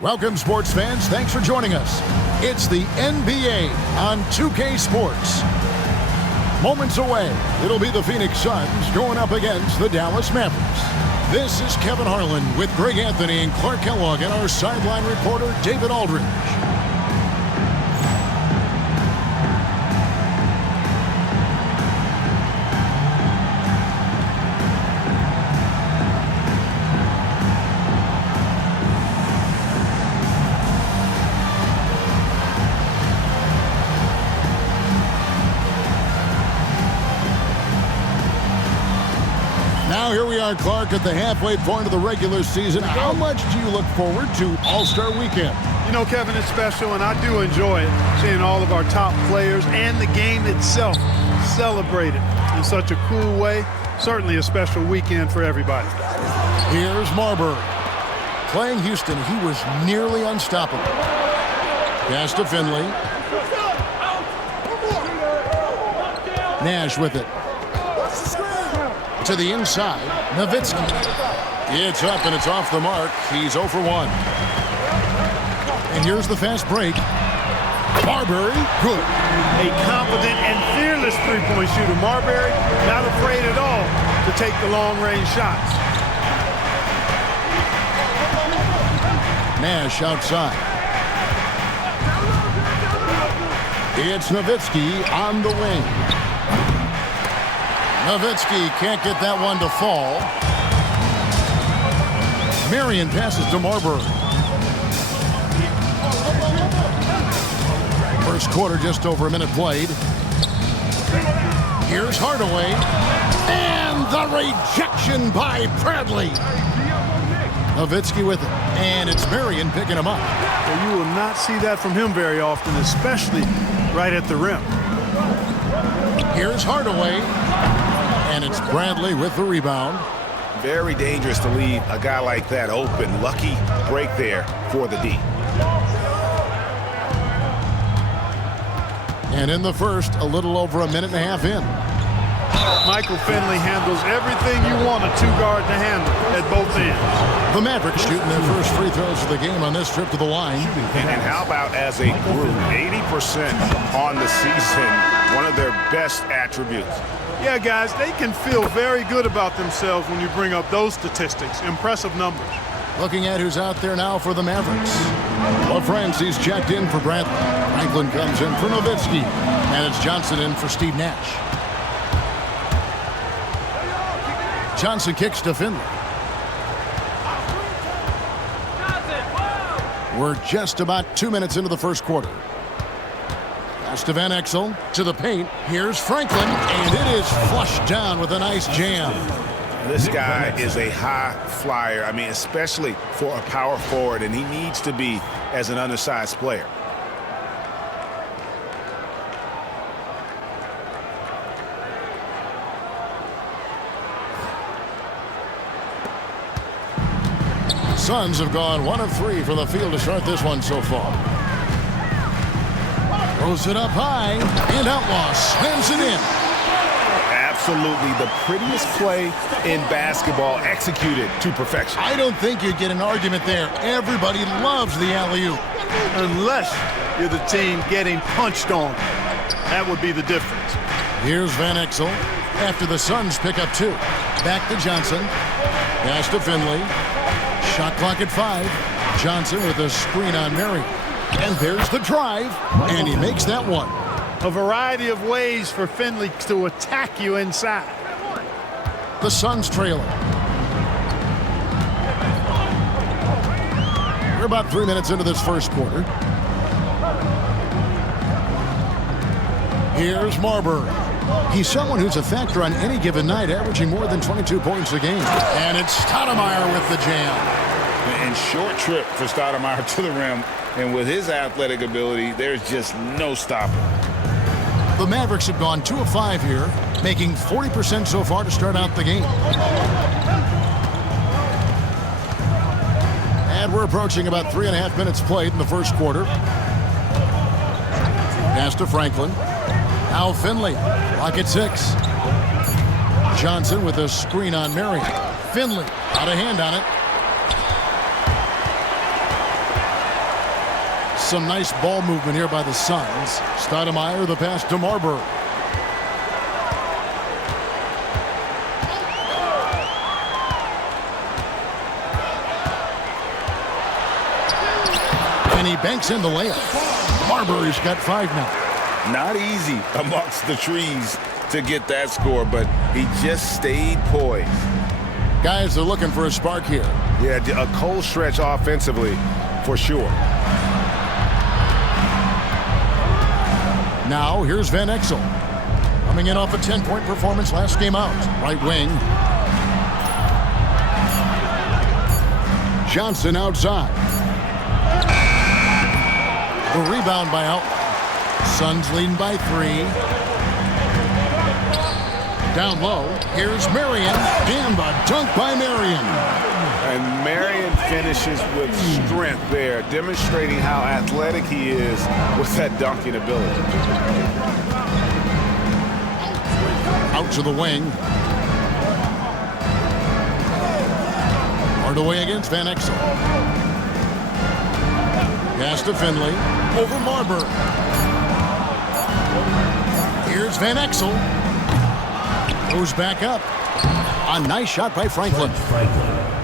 Welcome, sports fans. Thanks for joining us. It's the NBA on 2K Sports. Moments away, it'll be the Phoenix Suns going up against the Dallas Mavericks. This is Kevin Harlan with Greg Anthony and Clark Kellogg and our sideline reporter, David Aldridge. Now here we are, Clark, at the halfway point of the regular season. How much do you look forward to All-Star Weekend? You know, Kevin, it's special, and I do enjoy it, seeing all of our top players and the game itself celebrated in such a cool way. Certainly a special weekend for everybody. Here's Marbury. Playing Houston, he was nearly unstoppable. Pass to Finley. Nash with it. To the inside, Nowitzki. It's up and it's off the mark. He's 0 for 1. And here's the fast break. Marbury, good. A confident and fearless three-point shooter. Marbury, not afraid at all to take the long-range shots. Nash outside. It's Nowitzki on the wing. Nowitzki can't get that one to fall. Marion passes to Marbury. First quarter, just over a minute played. Here's Hardaway. And the rejection by Bradley. Nowitzki with it. And it's Marion picking him up. Well, you will not see that from him very often, especially right at the rim. Here's Hardaway. And it's Bradley with the rebound. Very dangerous to leave a guy like that open. Lucky break there for the D. And in the first, a little over a minute and a half in. Michael Finley handles everything you want a two-guard to handle at both ends. The Mavericks shooting their first free throws of the game on this trip to the line. And how about as a group, 80% on the season, one of their best attributes. Yeah, guys, they can feel very good about themselves when you bring up those statistics. Impressive numbers. Looking at who's out there now for the Mavericks. Well, Francie's checked in for Bradley. Franklin comes in for Nowitzki. And it's Johnson in for Steve Nash. Johnson kicks to Finley. We're just about 2 minutes into the first quarter. Pass to Van Exel, to the paint. Here's Franklin, and it is flushed down with a nice jam. This guy is a high flyer. I mean, especially for a power forward, and he needs to be as an undersized player. Suns have gone 1 of 3 from the field to start this one so far. Throws it up high, and Outlaw slams it in. Absolutely the prettiest play in basketball, executed to perfection. I don't think you'd get an argument there. Everybody loves the alley-oop. Unless you're the team getting punched on. That would be the difference. Here's Van Exel after the Suns pick up 2. Back to Johnson. Pass to Finley. Shot clock at 5. Johnson with a screen on Marion. And there's the drive, and he makes that one. A variety of ways for Finley to attack you inside. The Suns trailing. We're about 3 minutes into this first quarter. Here's Marbury. He's someone who's a factor on any given night, averaging more than 22 points a game. And it's Stoudemire with the jam. And short trip for Stoudemire to the rim. And with his athletic ability, there's just no stopping. The Mavericks have gone 2 of 5 here, making 40% so far to start out the game. And we're approaching about 3.5 minutes played in the first quarter. Pass to Franklin. Now Finley, lock at 6. Johnson with a screen on Marion. Finley, out of hand on it. Some nice ball movement here by the Suns. Stoudemire, the pass to Marbury. And he banks in the layup. Marbury's got 5 now. Not easy amongst the trees to get that score, but he just stayed poised. Guys are looking for a spark here. Yeah, a cold stretch offensively for sure. Now here's Van Exel. Coming in off a 10-point performance last game out. Right wing. Johnson outside. The rebound by Outlaw. Suns leading by 3. Down low, here's Marion, and the dunk by Marion. And Marion finishes with strength there, demonstrating how athletic he is with that dunking ability. Out to the wing. Hardaway against Van Exel. Pass to Finley, over Marbury. Here's Van Exel. Goes back up. A nice shot by Franklin.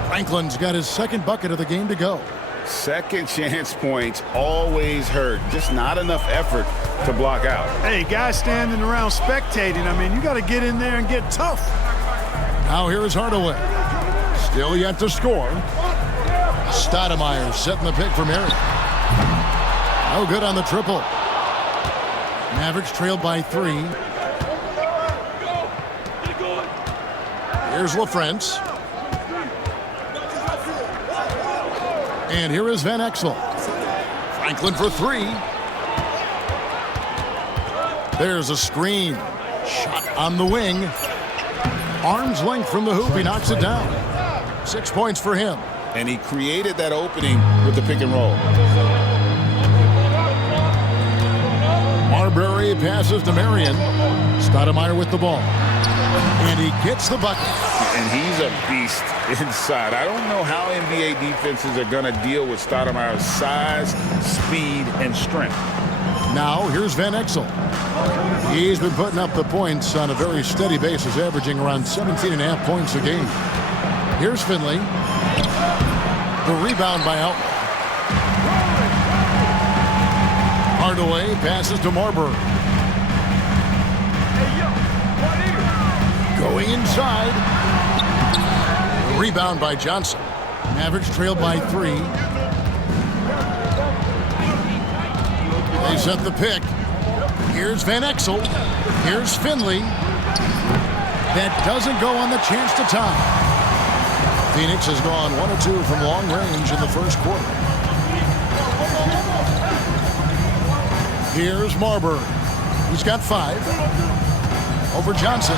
Franklin's got his second bucket of the game to go. Second chance points always hurt. Just not enough effort to block out. Hey, guys standing around spectating. I mean, you got to get in there and get tough. Now here is Hardaway. Still yet to score. Stoudemire setting the pick for Marion. No good on the triple. Mavericks trailed by 3. Here's LaFrance. And here is Van Exel. Franklin for 3. There's a screen. Shot on the wing. Arm's length from the hoop. He knocks it down. 6 points for him. And he created that opening with the pick and roll. Marbury passes to Marion. Stoudemire with the ball. And he gets the bucket. And he's a beast inside. I don't know how NBA defenses are going to deal with Stoudemire's size, speed, and strength. Now, here's Van Exel. He's been putting up the points on a very steady basis, averaging around 17.5 points a game. Here's Finley. The rebound by Outlaw. Hardaway passes to Marbury. Going inside. The rebound by Johnson. Mavericks trailed by 3. They set the pick. Here's Van Exel. Here's Finley. That doesn't go on the chance to tie. Phoenix has gone 1 of 2 from long range in the first quarter. Here's Marbury. He's got 5. Over Johnson.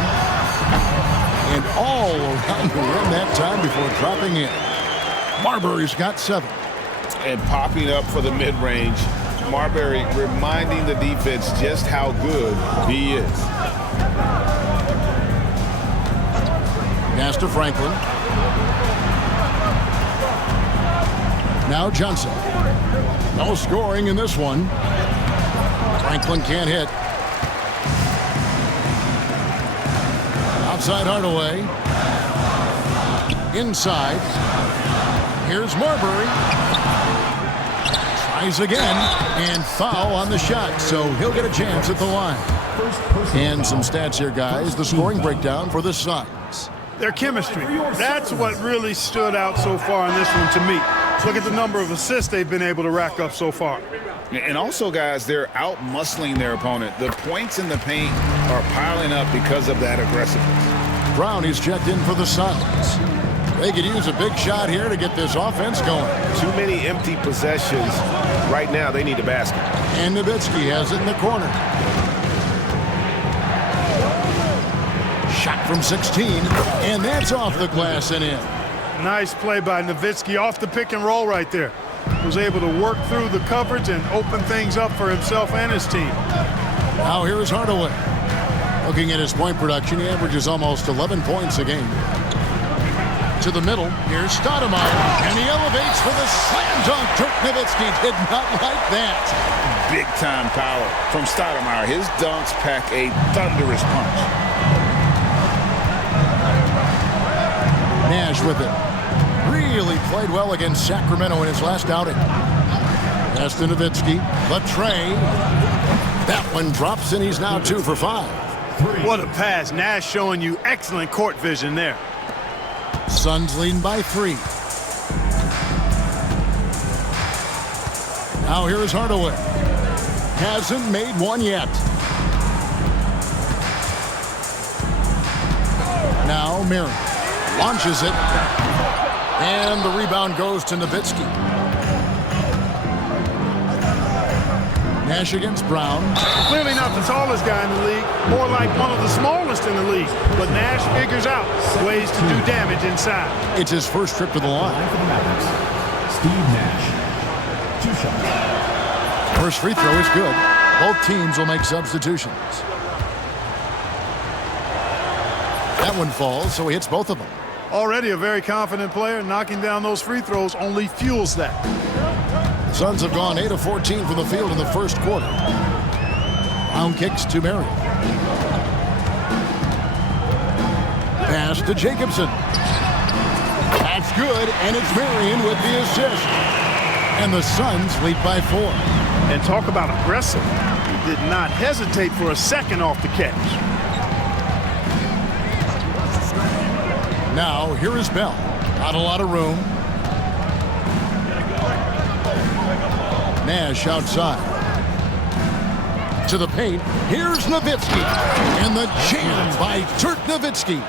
And all around the rim that time before dropping in. Marbury's got 7. And popping up for the mid-range. Marbury reminding the defense just how good he is. Pass to Franklin. Now Johnson. No scoring in this one. Franklin can't hit. Outside Hardaway. Inside. Here's Marbury. Tries again. And foul on the shot. So he'll get a chance at the line. And some stats here, guys. The scoring breakdown for the Suns. Their chemistry. That's what really stood out so far in this one to me. Look at the number of assists they've been able to rack up so far. And also, guys, they're out-muscling their opponent. The points in the paint are piling up because of that aggressiveness. Brown is checked in for the Suns. They could use a big shot here to get this offense going. Too many empty possessions. Right now, they need a basket. And Nowitzki has it in the corner. Shot from 16, and that's off the glass and in. Nice play by Nowitzki off the pick and roll right there. Was able to work through the coverage and open things up for himself and his team. Now here is Hardaway. Looking at his point production, he averages almost 11 points a game. to the middle. Here's Stoudemire, and he elevates for the slam dunk. Dirk Nowitzki did not like that. Big-time power from Stoudemire. His dunks pack a thunderous punch. Nash with it. Really played well against Sacramento in his last outing. Pass to Nowitzki. The tray. That one drops, and he's now 2 for 5. What a pass. Nash showing you excellent court vision there. Suns leading by 3. Now here's Hardaway. Hasn't made one yet. Now Mary launches it. And the rebound goes to Nowitzki. Nash against Brown. Clearly not the tallest guy in the league, more like one of the smallest in the league. But Nash figures out ways to do damage inside. It's his first trip to the line. For the Mavericks, Steve Nash. 2 shots. First free throw is good. Both teams will make substitutions. That one falls, so he hits both of them. Already a very confident player. Knocking down those free throws only fuels that. Suns have gone 8 of 14 from the field in the first quarter. Brown kicks to Marion. Pass to Jacobson. That's good, and it's Marion with the assist. And the Suns lead by 4. And talk about aggressive. He did not hesitate for a second off the catch. Now, here is Bell. Not a lot of room. Nash outside. To the paint. Here's Nowitzki. And the jam by Dirk Nowitzki.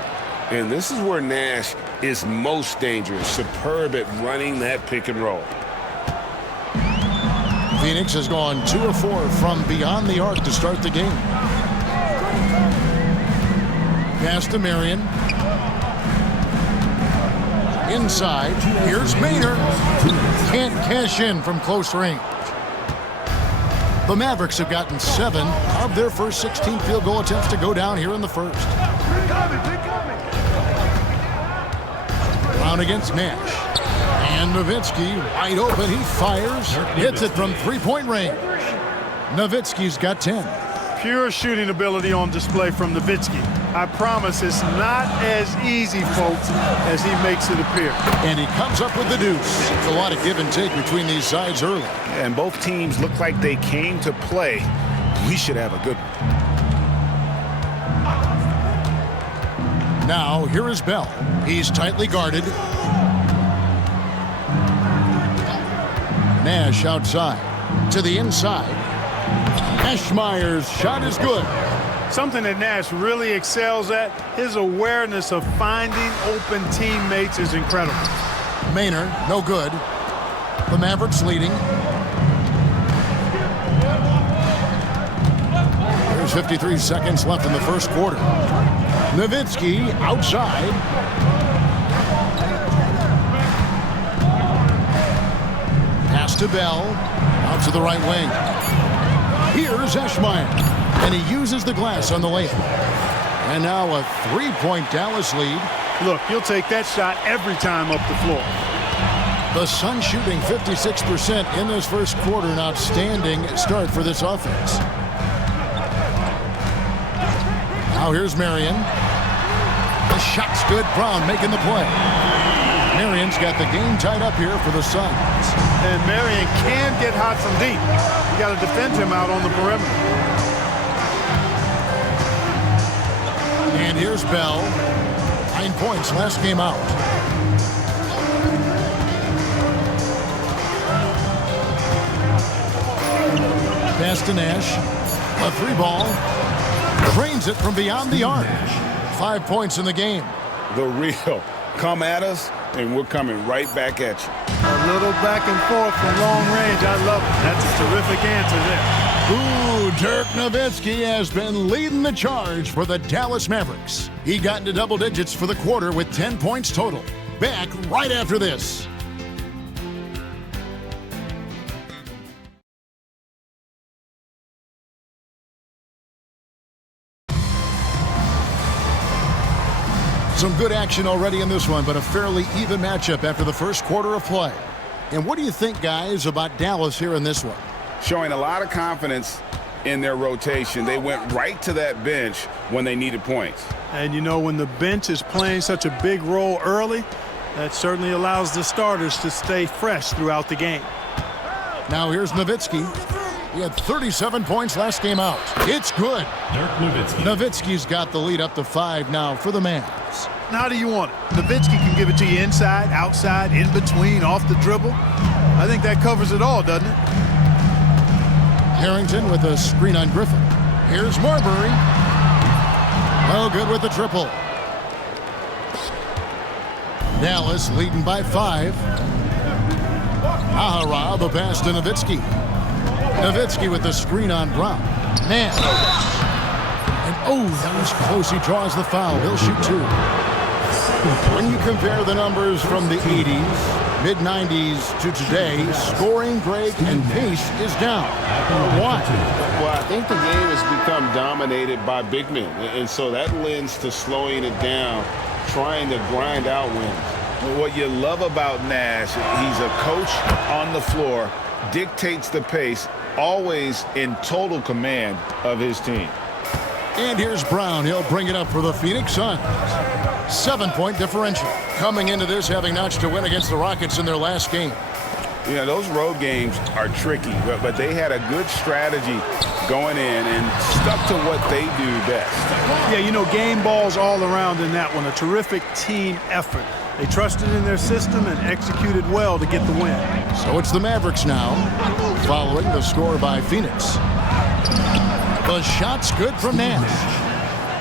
And this is where Nash is most dangerous. Superb at running that pick and roll. Phoenix has gone 2 of 4 from beyond the arc to start the game. Pass to Marion. Inside, here's Maynard. Can't cash in from close range. The Mavericks have gotten 7 of their first 16 field goal attempts to go down here in the first. Brown against Nash. And Nowitzki wide open. He fires. Hits it from 3-point range. Nowitzki's got 10. Pure shooting ability on display from Nowitzki. I promise it's not as easy, folks, as he makes it appear. And he comes up with the deuce. A lot of give and take between these sides early. And both teams look like they came to play. We should have a good one. Now, here is Bell. He's tightly guarded. Nash outside. To the inside. Eschmeyer's shot is good. Something that Nash really excels at, his awareness of finding open teammates is incredible. Maynard, no good. The Mavericks leading. There's 53 seconds left in the first quarter. Nowitzki outside. Pass to Bell. Out to the right wing. Here's Eschmeyer. And he uses the glass on the layup. And now a 3-point Dallas lead. Look, he'll take that shot every time up the floor. The Suns shooting 56% in this first quarter. An outstanding start for this offense. Now here's Marion. The shot's good. Brown making the play. Marion's got the game tied up here for the Suns. And Marion can get hot from deep. You got to defend him out on the perimeter. And here's Bell. 9 points last game out. Pass to Nash. A 3-ball. Drains it from beyond the arc. 5 points in the game. The real. Come at us, and we're coming right back at you. A little back and forth from long range. I love it. That's a terrific answer there. Ooh, Dirk Nowitzki has been leading the charge for the Dallas Mavericks. He got into double digits for the quarter with 10 points total. Back right after this. Some good action already in this one, but a fairly even matchup after the first quarter of play. And what do you think, guys, about Dallas here in this one? Showing a lot of confidence in their rotation. They went right to that bench when they needed points. And you know, when the bench is playing such a big role early, that certainly allows the starters to stay fresh throughout the game. Now here's Nowitzki. He had 37 points last game out. It's good. Nowitzki's got the lead up to 5 now for the Mavs. How do you want it? Nowitzki can give it to you inside, outside, in between, off the dribble. I think that covers it all, doesn't it? Harrington with a screen on Griffin. Here's Marbury. Oh, good with the triple. Dallas leading by 5. Ahara, the pass to Nowitzki. Nowitzki with the screen on Brown. Man. And oh, that was close. He draws the foul. He'll shoot 2. When you compare the numbers from the 80s, mid-90s to today, scoring, Greg, and pace is down. Why? Well, I think the game has become dominated by big men, and so that lends to slowing it down, trying to grind out wins. What you love about Nash, he's a coach on the floor, dictates the pace, always in total command of his team. And here's Brown. He'll bring it up for the Phoenix Suns. 7-point differential. Coming into this, having notched a win against the Rockets in their last game. You know, those road games are tricky, but they had a good strategy going in and stuck to what they do best. Yeah, you know, game balls all around in that one. A terrific team effort. They trusted in their system and executed well to get the win. So it's the Mavericks now, following the score by Phoenix. The shot's good from Nash.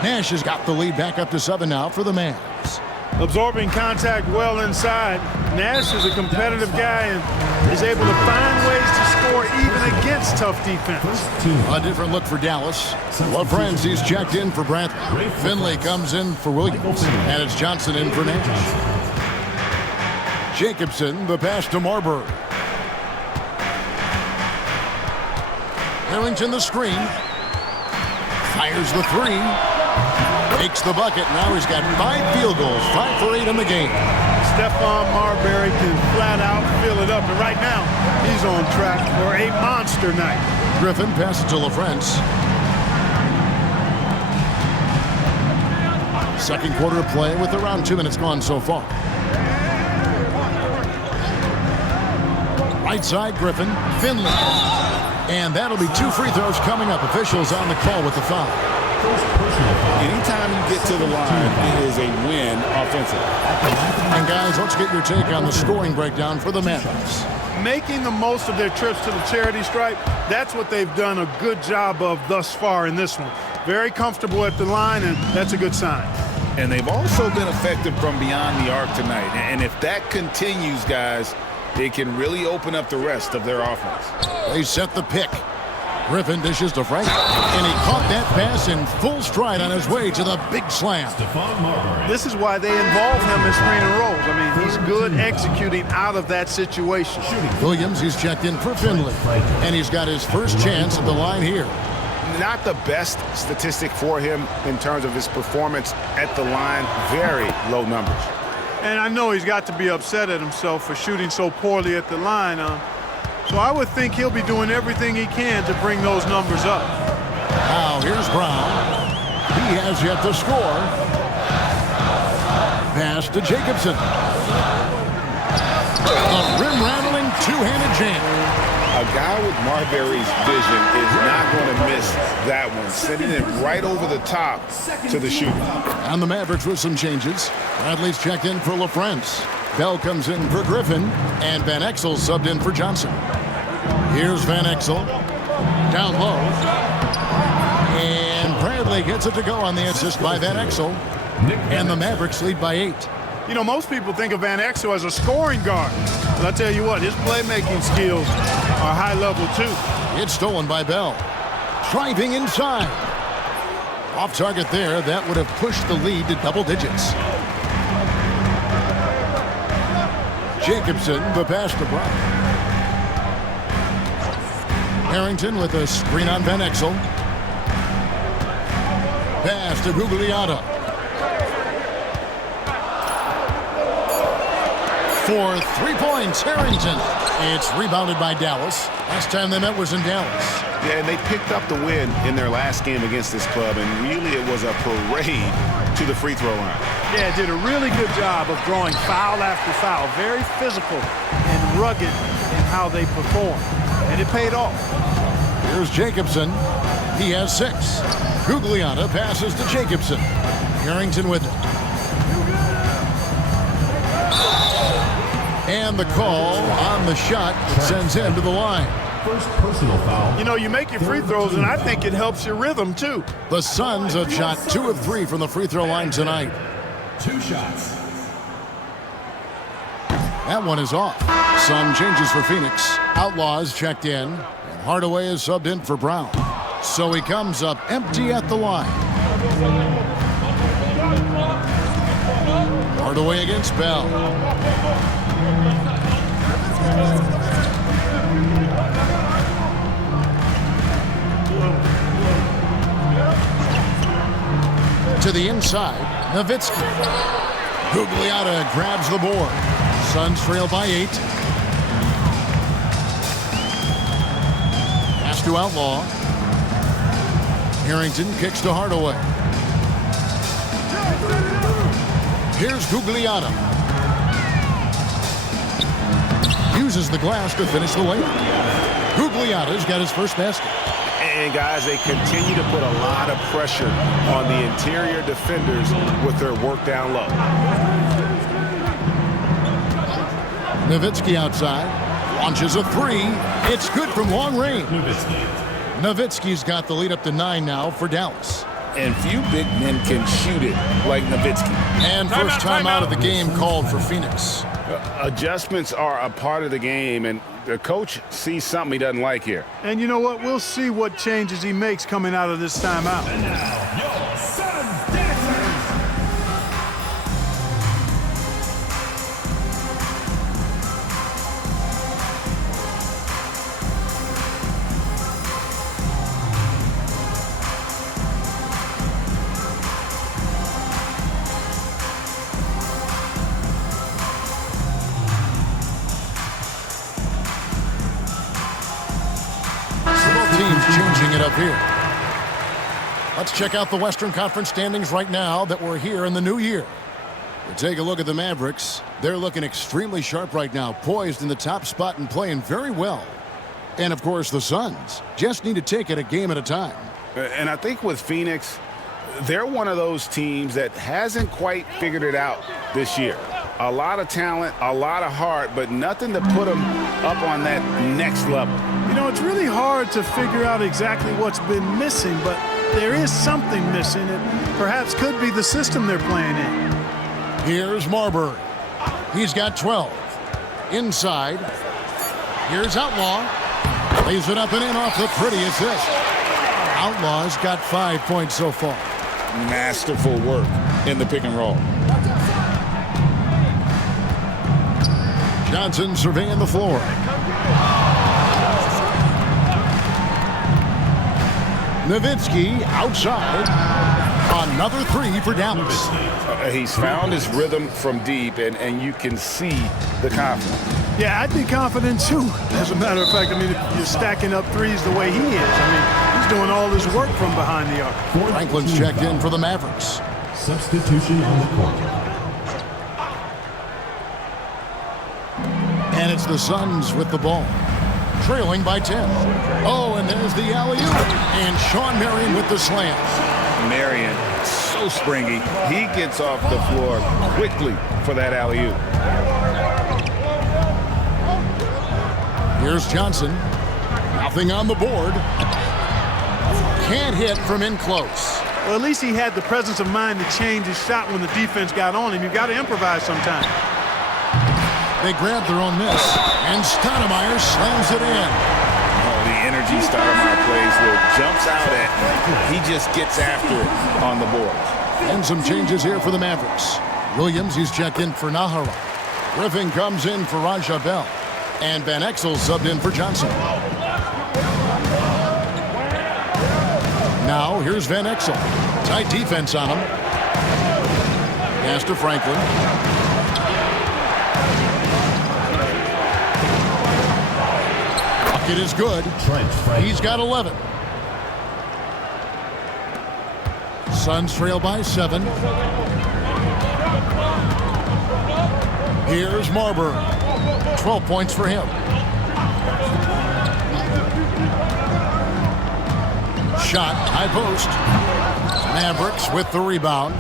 Nash has got the lead back up to 7 now for the Mavs. Absorbing contact well inside. Nash is a competitive guy and is able to find ways to score even against tough defense. A different look for Dallas. LaFrancis checked in for Brantley. Finley comes in for Williams. And it's Johnson in for Nash. Jacobson, the pass to Marbury. Harrington the screen. Fires the 3. Makes the bucket. Now he's got 5 field goals. 5 for 8 in the game. Stephon Marbury can flat out fill it up. And right now, he's on track for a monster night. Griffin passes to LaFrance. Second quarter of play with around 2 minutes gone so far. Right side, Griffin. Finley. And that'll be 2 free throws coming up. Officials on the call with the foul. Anytime you get to the line, it is a win offensively. And guys, let's get your take on the scoring breakdown for the Mavericks. Making the most of their trips to the charity stripe, that's what they've done a good job of thus far in this one. Very comfortable at the line, and that's a good sign. And they've also been effective from beyond the arc tonight. And if that continues, guys, it can really open up the rest of their offense. They set the pick. Griffin dishes to Frank, and he caught that pass in full stride on his way to the big slam. This is why they involve him in screen and rolls. I mean, he's good executing out of that situation. Williams, he's checked in for Finley, and he's got his first chance at the line here. Not the best statistic for him in terms of his performance at the line. Very low numbers. And I know he's got to be upset at himself for shooting so poorly at the line. So I would think he'll be doing everything he can to bring those numbers up. Now here's Brown. He has yet to score. Pass to Jacobson. A rim-rattling two-handed jam. A guy with Marbury's vision is not going to miss that one. Sending it right over the top to the shooter. And the Mavericks with some changes. Bradley's checked in for LaFrance. Bell comes in for Griffin, and Van Exel subbed in for Johnson. Here's Van Exel. Down low. And Bradley gets it to go on the assist by Van Exel. And the Mavericks lead by 8. You know, most people think of Van Exel as a scoring guard. But I tell you what, his playmaking skills are high level too. It's stolen by Bell. Driving inside. Off target there. That would have pushed the lead to double digits. Jacobson, the pass to Brown. Harrington with a screen on Van Exel. Pass to Gugliotta. For 3 points, Harrington. It's rebounded by Dallas. Last time they met was in Dallas. Yeah, and they picked up the win in their last game against this club, and really it was a parade to the free throw line. Yeah, did a really good job of drawing foul after foul. Very physical and rugged in how they perform. And it paid off. Here's Jacobson. He has 6. Gugliotta passes to Jacobson. Harrington with it. And the call on the shot that sends him to the line. First personal foul. You know, you make your free throws, and I think it helps your rhythm, too. The Suns have shot 2 of 3 from the free throw line tonight. 2 shots. That one is off. Some changes for Phoenix. Outlaws checked in, and Hardaway is subbed in for Brown. So he comes up empty at the line. Hardaway against Bell. To the inside, Nowitzki. Gugliotta grabs the board. Suns trail by 8. Pass to Outlaw. Harrington kicks to Hardaway. Here's Gugliotta. Uses the glass to finish the layup. Gugliotta's got his first basket. And guys, they continue to put a lot of pressure on the interior defenders with their work down low. Nowitzki outside. Launches a 3. It's good from long range. Nowitzki's got the lead up to 9 now for Dallas. And few big men can shoot it like Nowitzki. And first time out of the game called for Phoenix. Adjustments are a part of the game, and the coach sees something he doesn't like here. And you know what? We'll see what changes he makes coming out of this timeout. And now, your Suns dancers. Changing it up here. Let's check out the Western Conference standings right now that we're here in the new year. We'll take a look at the Mavericks. They're looking extremely sharp right now, poised in the top spot and playing very well. And, of course, the Suns just need to take it a game at a time. And I think with Phoenix, they're one of those teams that hasn't quite figured it out this year. A lot of talent, a lot of heart, but nothing to put them up on that next level. You know, it's really hard to figure out exactly what's been missing, but there is something missing. It perhaps could be the system they're playing in. Here's Marbury. He's got 12. Inside. Here's Outlaw. Lays it up and in off the pretty assist. Outlaw's got 5 points so far. Masterful work in the pick and roll. Johnson surveying the floor. Nowitzki outside. Another 3 for Dallas. He's found his rhythm from deep, and you can see the confidence. Yeah, I'd be confident too. As a matter of fact, I mean, if you're stacking up threes the way he is, I mean, he's doing all this work from behind the arc. Franklin's checked in for the Mavericks. Substitution on the court. And it's the Suns with the ball, trailing by 10. Oh, and there's the alley-oop. And Sean Marion with the slam. Marion, so springy. He gets off the floor quickly for that alley-oop. Here's Johnson. Nothing on the board. Can't hit from in close. Well, at least he had the presence of mind to change his shot when the defense got on him. You've got to improvise sometimes. They grab their own miss, and Stoudemire slams it in. Oh, the energy Stoudemire plays with jumps out at him. He just gets after it on the board. And some changes here for the Mavericks. Williams, he's checked in for Nahara. Griffin comes in for Raja Bell. And Van Exel subbed in for Johnson. Now, here's Van Exel. Tight defense on him. Pass to Franklin. bucket is good. He's got 11. Suns trail by 7. Here's Marbury. 12 points for him. Shot, high post. Mavericks with the rebound.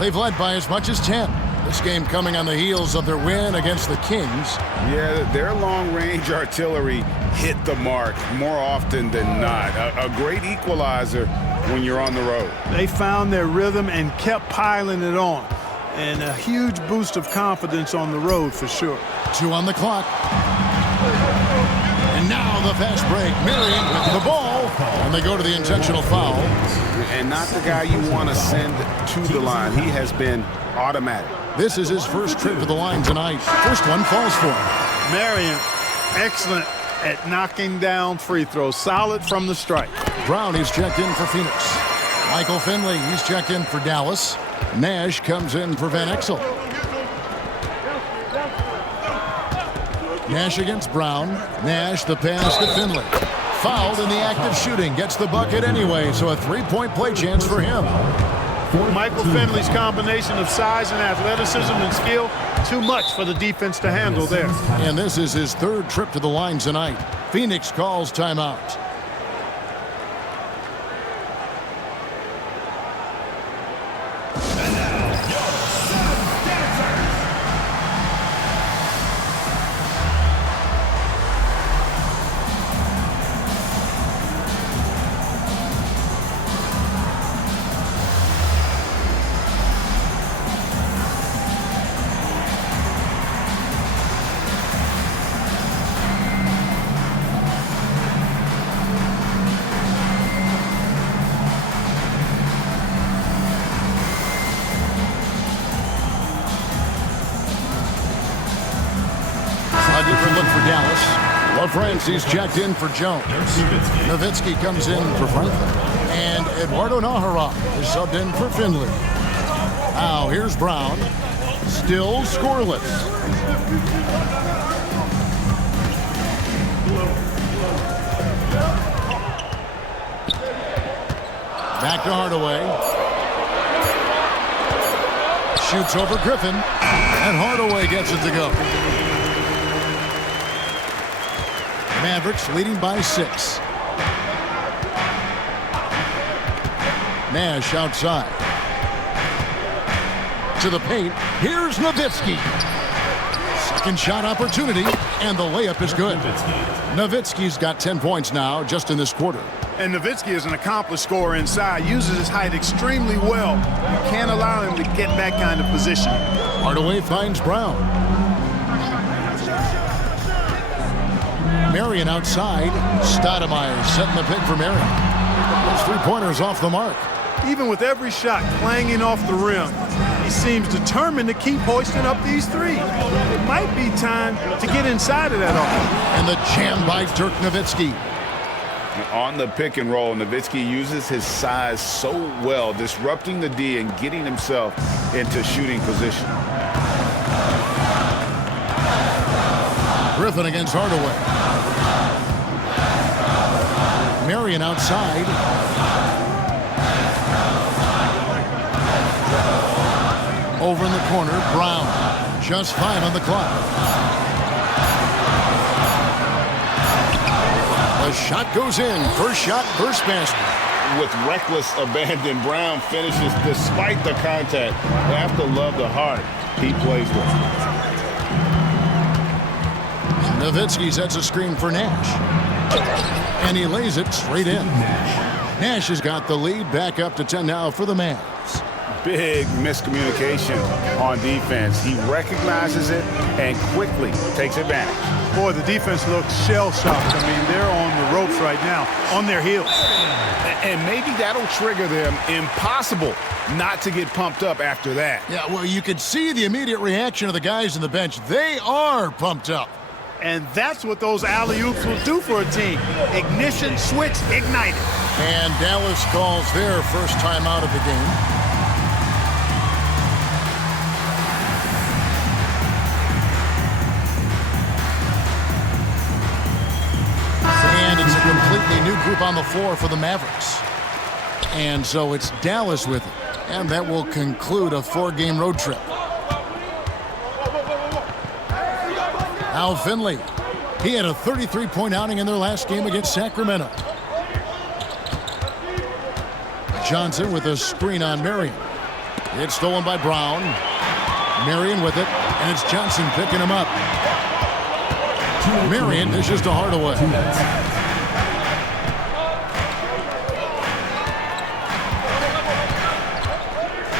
They've led by as much as 10. This game coming on the heels of their win against the Kings. Yeah, their long-range artillery hit the mark more often than not. A great equalizer when you're on the road. They found their rhythm and kept piling it on. And a huge boost of confidence on the road for sure. 2 on the clock. And now the fast break. Marion with the ball. And they go to the intentional foul. And not the guy you want to send to the line. He has been automatic. This is his first trip to the line tonight. First one falls for him. Marion, excellent at knocking down free throws. Solid from the strike. Brown, he's checked in for Phoenix. Michael Finley, he's checked in for Dallas. Nash comes in for Van Exel. Nash against Brown. Nash, the pass to Finley. Fouled in the act of shooting. Gets the bucket anyway, so a 3-point play chance for him. Michael Finley's combination of size and athleticism and skill, too much for the defense to handle there. And this is his 3rd trip to the line tonight. Phoenix calls timeout. A different look for Dallas. LaFrancie's checked in for Jones. Nowitzki comes in for Franklin. And Eduardo Nahara is subbed in for Finley. Now here's Brown. Still scoreless. Back to Hardaway. Shoots over Griffin. And Hardaway gets it to go. Mavericks leading by 6. Nash outside. To the paint. Here's Nowitzki. Second shot opportunity, and the layup is good. Nowitzki's got 10 points now just in this quarter. And Nowitzki is an accomplished scorer inside, uses his height extremely well. You can't allow him to get that kind of position. Hardaway finds Brown. Marion outside. Stoudemire setting the pick for Marion. Those 3-pointers off the mark. Even with every shot clanging off the rim, he seems determined to keep hoisting up these threes. It might be time to get inside of that offense. And the jam by Dirk Nowitzki. On the pick and roll, Nowitzki uses his size so well, disrupting the D and getting himself into shooting position. Griffin against Hardaway. Marion outside. Over in the corner, Brown. Just 5 on the clock. The shot goes in. First shot, first basket. With reckless abandon, Brown finishes despite the contact. You have to love the heart he plays with. Nowitzki sets a screen for Nash. And he lays it straight in. Nash has got the lead, back up to 10 now for the Mavs. Big miscommunication on defense. He recognizes it and quickly takes advantage. Boy, the defense looks shell-shocked. I mean, they're on the ropes right now, on their heels. And maybe that'll trigger them. Impossible not to get pumped up after that. Yeah, well, you could see the immediate reaction of the guys on the bench. They are pumped up. And that's what those alley-oops will do for a team. Ignition, switch, ignited. And Dallas calls their first time out of the game. up on the floor for the Mavericks. And so it's Dallas with it. And that will conclude a 4-game road trip. Al Finley. He had a 33-point outing in their last game against Sacramento. Johnson with a screen on Marion. It's stolen by Brown. Marion with it, and it's Johnson picking him up. Marion dishes to Hardaway.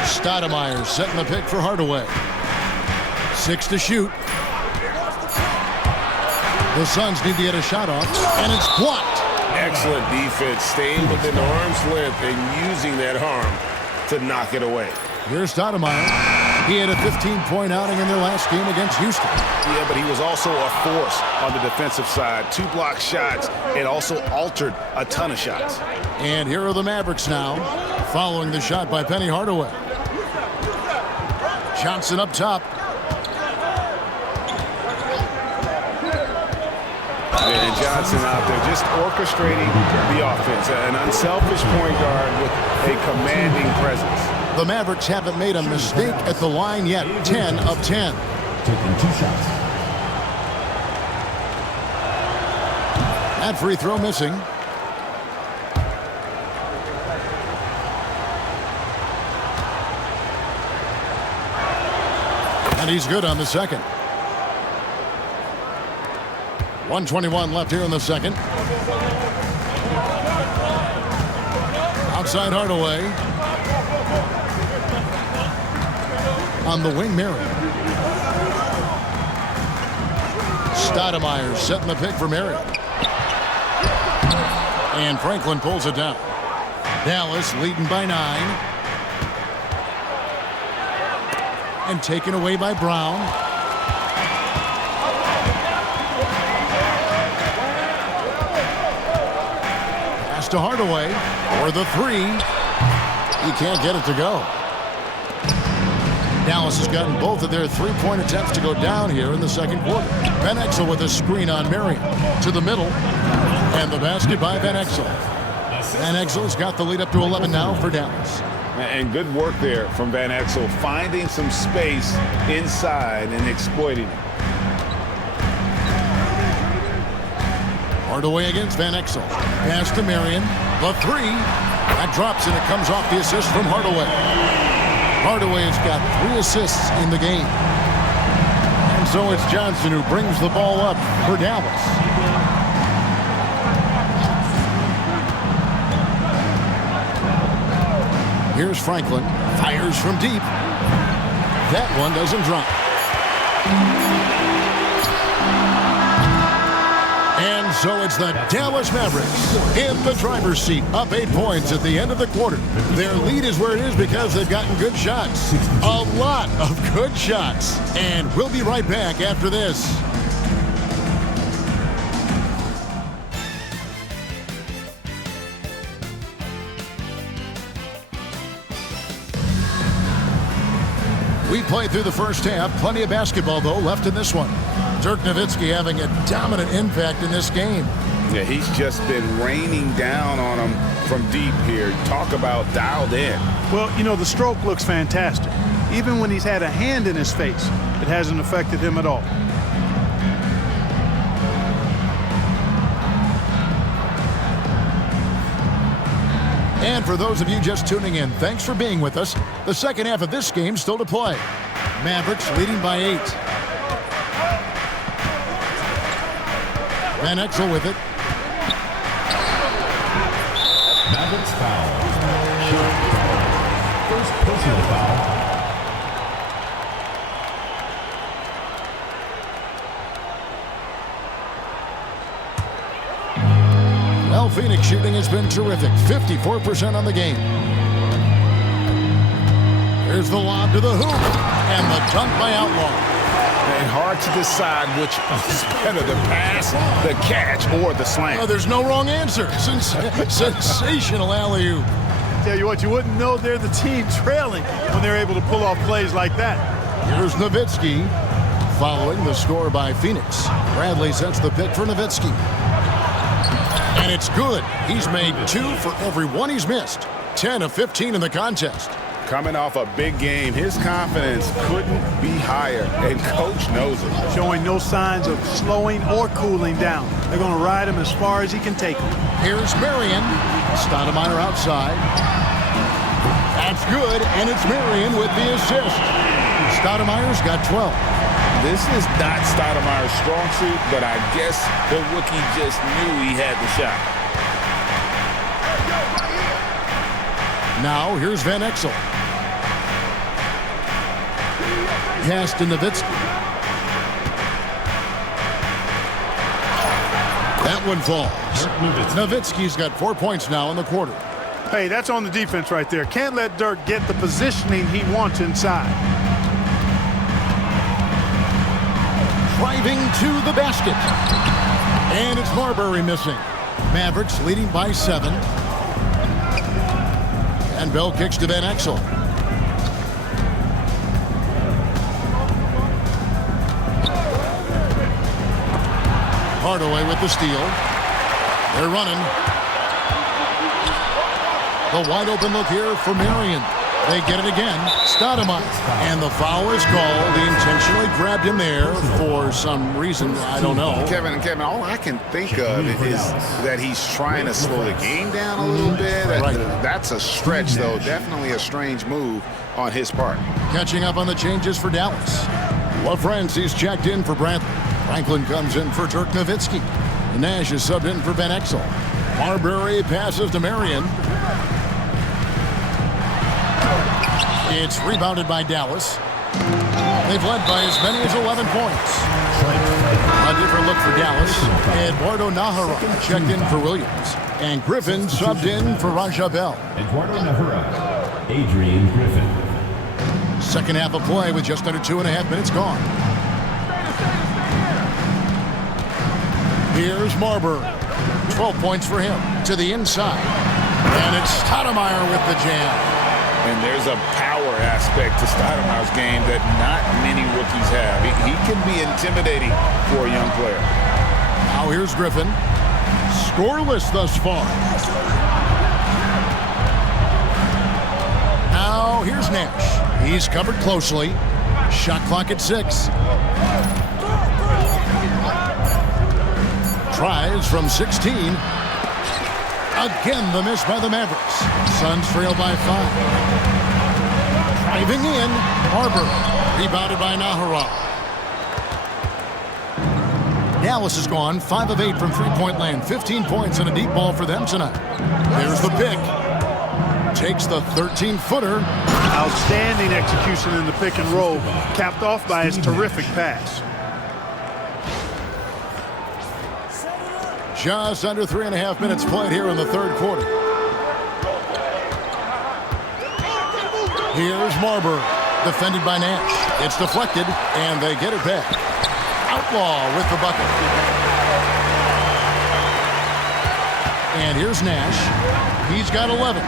Stoudemire setting the pick for Hardaway. 6 to shoot. The Suns need to get a shot off, and it's blocked. Excellent defense, staying within arm's length and using that arm to knock it away. Here's Stoudemire. He had a 15-point outing in their last game against Houston. Yeah, but he was also a force on the defensive side. 2 blocked shots and also altered a ton of shots. And here are the Mavericks now, following the shot by Penny Hardaway. Johnson up top. And Johnson out there just orchestrating the offense. An unselfish point guard with a commanding presence. The Mavericks haven't made a mistake at the line yet. 10 of 10. Taking 2 shots. That free throw missing. And he's good on the second. 1:21 left here in the second. Outside Hardaway. On the wing, Marion. Stoudemire setting the pick for Marion. And Franklin pulls it down. Dallas leading by 9. And taken away by Brown. Pass to Hardaway for the 3. He can't get it to go. Dallas has gotten both of their 3-point attempts to go down here in the second quarter. Van Exel with a screen on Marion to the middle. And the basket by Van Exel. Van Exel's got the lead up to 11 now for Dallas. And good work there from Van Exel, finding some space inside and exploiting it. Hardaway against Van Exel. Pass to Marion. The 3. That drops and it comes off the assist from Hardaway. Hardaway has got 3 assists in the game. And so it's Johnson who brings the ball up for Dallas. Here's Franklin. Fires from deep. That one doesn't drop. And so it's the Dallas Mavericks in the driver's seat, up 8 points at the end of the quarter. Their lead is where it is because they've gotten good shots. A lot of good shots. And we'll be right back after this. We played through the first half. Plenty of basketball, though, left in this one. Dirk Nowitzki having a dominant impact in this game. Yeah, he's just been raining down on them from deep here. Talk about dialed in. Well, you know, the stroke looks fantastic. Even when he's had a hand in his face, it hasn't affected him at all. And for those of you just tuning in, thanks for being with us. The second half of this game still to play. Mavericks leading by 8. Van Exel with it. Mavericks foul. First personal foul. Well, Phoenix shooting has been terrific. 54% on the game. Here's the lob to the hoop. And the dunk by Outlaw. And hard to decide which is better, the pass, the catch, or the slam. Oh, there's no wrong answer. Sensational alley-oop. Tell you what, you wouldn't know they're the team trailing when they're able to pull off plays like that. Here's Nowitzki following the score by Phoenix. Bradley sets the pick for Nowitzki. And it's good. He's made 2 for every 1 he's missed. 10 of 15 in the contest. Coming off a big game, his confidence couldn't be higher, and coach knows it. Showing no signs of slowing or cooling down. They're going to ride him as far as he can take him. Here's Marion. Stoudemire outside. That's good, and it's Marion with the assist. Stoudemire's got 12. This is not Stoudemire's strong suit, but I guess the rookie just knew he had the shot. Now here's Van Exel. Pass to Nowitzki. That one falls. Nowitzki's got 4 points now in the quarter. Hey, that's on the defense right there. Can't let Dirk get the positioning he wants inside. Driving to the basket. And it's Marbury missing. Mavericks leading by 7. And Bell kicks to Van Exel. Hardaway with the steal. They're running. The wide open look here for Marion. They get it again. Stoudemire. And the foul is called. He intentionally grabbed him there for some reason. I don't know. Kevin, all I can think of is that he's trying to slow the game down a little bit. Right. That's a stretch, though. Definitely a strange move on his part. Catching up on the changes for Dallas. LaFrancie's checked in for Brantley. Franklin comes in for Dirk Nowitzki. Nash is subbed in for Van Exel. Marbury passes to Marion. It's rebounded by Dallas. They've led by as many as 11 points. A different look for Dallas. Eduardo Nahara checked in for Williams. And Griffin subbed in for Raja Bell. Eduardo Nahara, Adrian Griffin. Second half of play with just under 2.5 minutes gone. Here's Marbury. 12 points for him. To the inside. And it's Stoudemire with the jam. And there's a power aspect to Stoudemire's game that not many rookies have. He can be intimidating for a young player. Now here's Griffin. Scoreless thus far. Now here's Nash. He's covered closely. Shot clock at 6. Tries from 16. Again, the miss by the Mavericks. Suns trail by 5. Driving in, Arbor. Rebounded by Nahara. Dallas has gone 5 of 8 from three-point land. 15 points and a deep ball for them tonight. There's the pick. Takes the 13-footer. Outstanding execution in the pick and roll, capped off by his terrific pass. Just under 3.5 minutes played here in the third quarter. Here's Marbury, defended by Nash. It's deflected, and they get it back. Outlaw with the bucket. And here's Nash. He's got 11.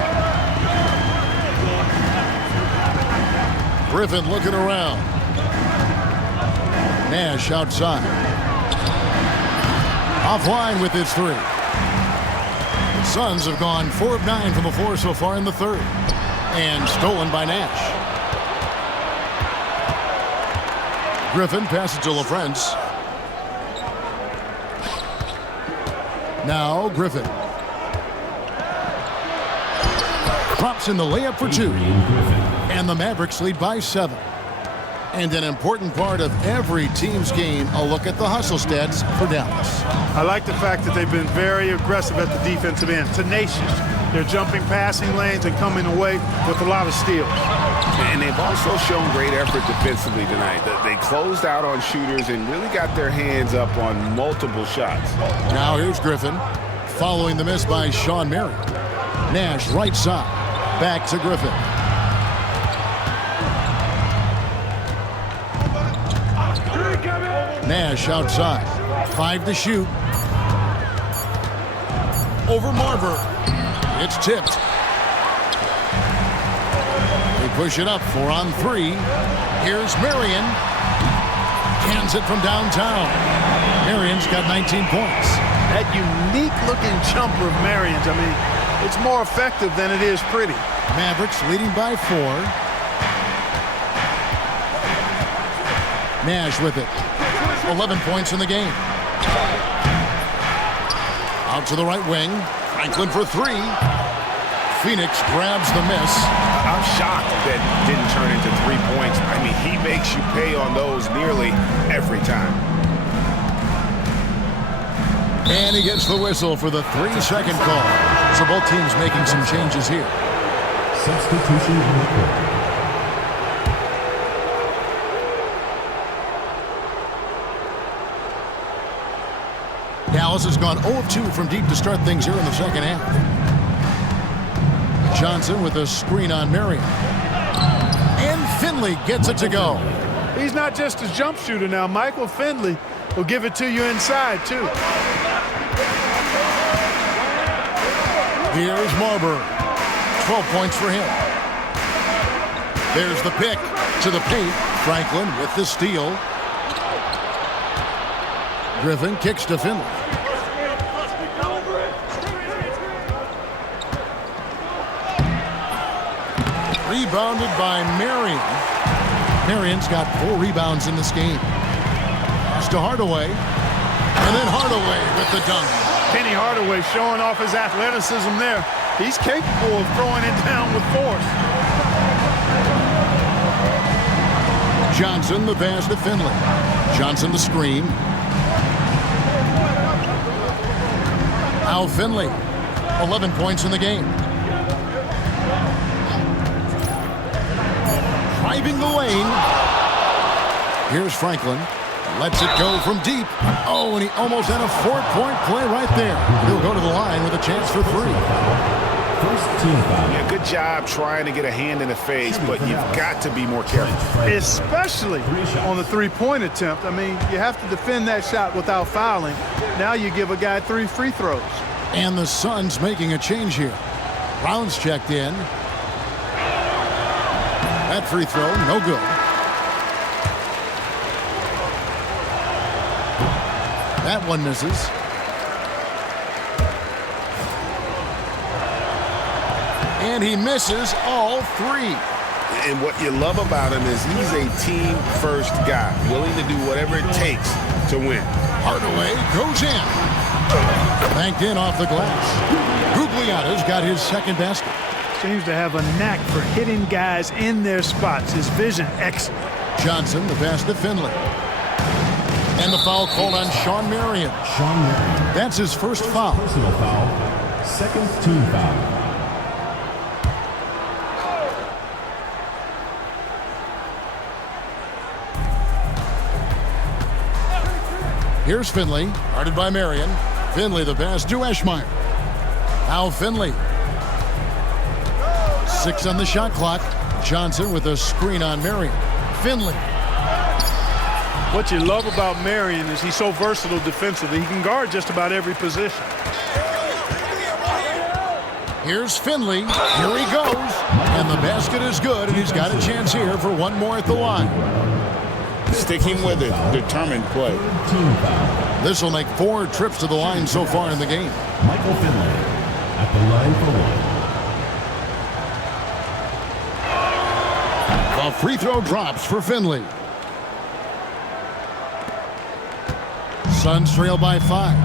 Griffin looking around. Nash outside. Offline with his 3. The Suns have gone 4 of 9 from the floor so far in the third. And stolen by Nash. Griffin passes to LaFrance. Now Griffin. Drops in the layup for 2. And the Mavericks lead by 7. And an important part of every team's game, a look at the hustle stats for Dallas. I like the fact that they've been very aggressive at the defensive end, tenacious. They're jumping passing lanes and coming away with a lot of steals. And they've also shown great effort defensively tonight. They closed out on shooters and really got their hands up on multiple shots. Now here's Griffin, following the miss by Sean Marion. Nash right side, back to Griffin. Nash outside. 5 to shoot. Over Marbury. It's tipped. They push it up 4 on 3. Here's Marion. Cans it from downtown. Marion's got 19 points. That unique-looking jumper of Marion's, I mean, it's more effective than it is pretty. Mavericks leading by 4. Nash with it. 11 points in the game. Out to the right wing. Franklin for 3. Phoenix grabs the miss. I'm shocked that didn't turn into 3 points. I mean, he makes you pay on those nearly every time. And he gets the whistle for the 3-second call. So both teams making some changes here. Substitution on the court. Dallas has gone 0 of 2 from deep to start things here in the second half. Johnson with a screen on Marion. And Finley gets it to go. He's not just a jump shooter now. Michael Finley will give it to you inside, too. Here's Marbury. 12 points for him. There's the pick to the paint. Franklin with the steal. Griffin kicks to Finley. Rebounded by Marion. Marion's got 4 rebounds in this game. Pass to Hardaway. And then Hardaway with the dunk. Penny Hardaway showing off his athleticism there. He's capable of throwing it down with force. Johnson the pass to Finley. Johnson the screen. Al Finley. 11 points in the game. Driving the lane. Here's Franklin. Lets it go from deep. Oh, and he almost had a 4-point play right there. He'll go to the line with a chance for 3. First team foul. Yeah, good job trying to get a hand in the face, but you've got to be more careful. Especially on the 3-point attempt. I mean, you have to defend that shot without fouling. Now you give a guy 3 free throws. And the Suns making a change here. Brown's checked in. That free throw, no good. That one misses. And he misses all 3. And what you love about him is he's a team-first guy, willing to do whatever it takes to win. Hardaway goes in. Banked in off the glass. Gugliotta's got his second basket. Seems to have a knack for hitting guys in their spots. His vision, excellent. Johnson, the pass to Finley. And the foul called on Sean Marion. Sean Marion. That's his first foul. Personal foul. Second team foul. Here's Finley, guarded by Marion. Finley the pass to Eschmeyer. Now Finley. 6 on the shot clock. Johnson with a screen on Marion. Finley. What you love about Marion is he's so versatile defensively. He can guard just about every position. Here's Finley. Here he goes. And the basket is good, and he's got a chance here for one more at the line. Sticking with it. Determined play. Team foul. This will make 4 trips to the line so far in the game. Michael Finley at the line for 1. A free throw drops for Finley. Suns trail by 5.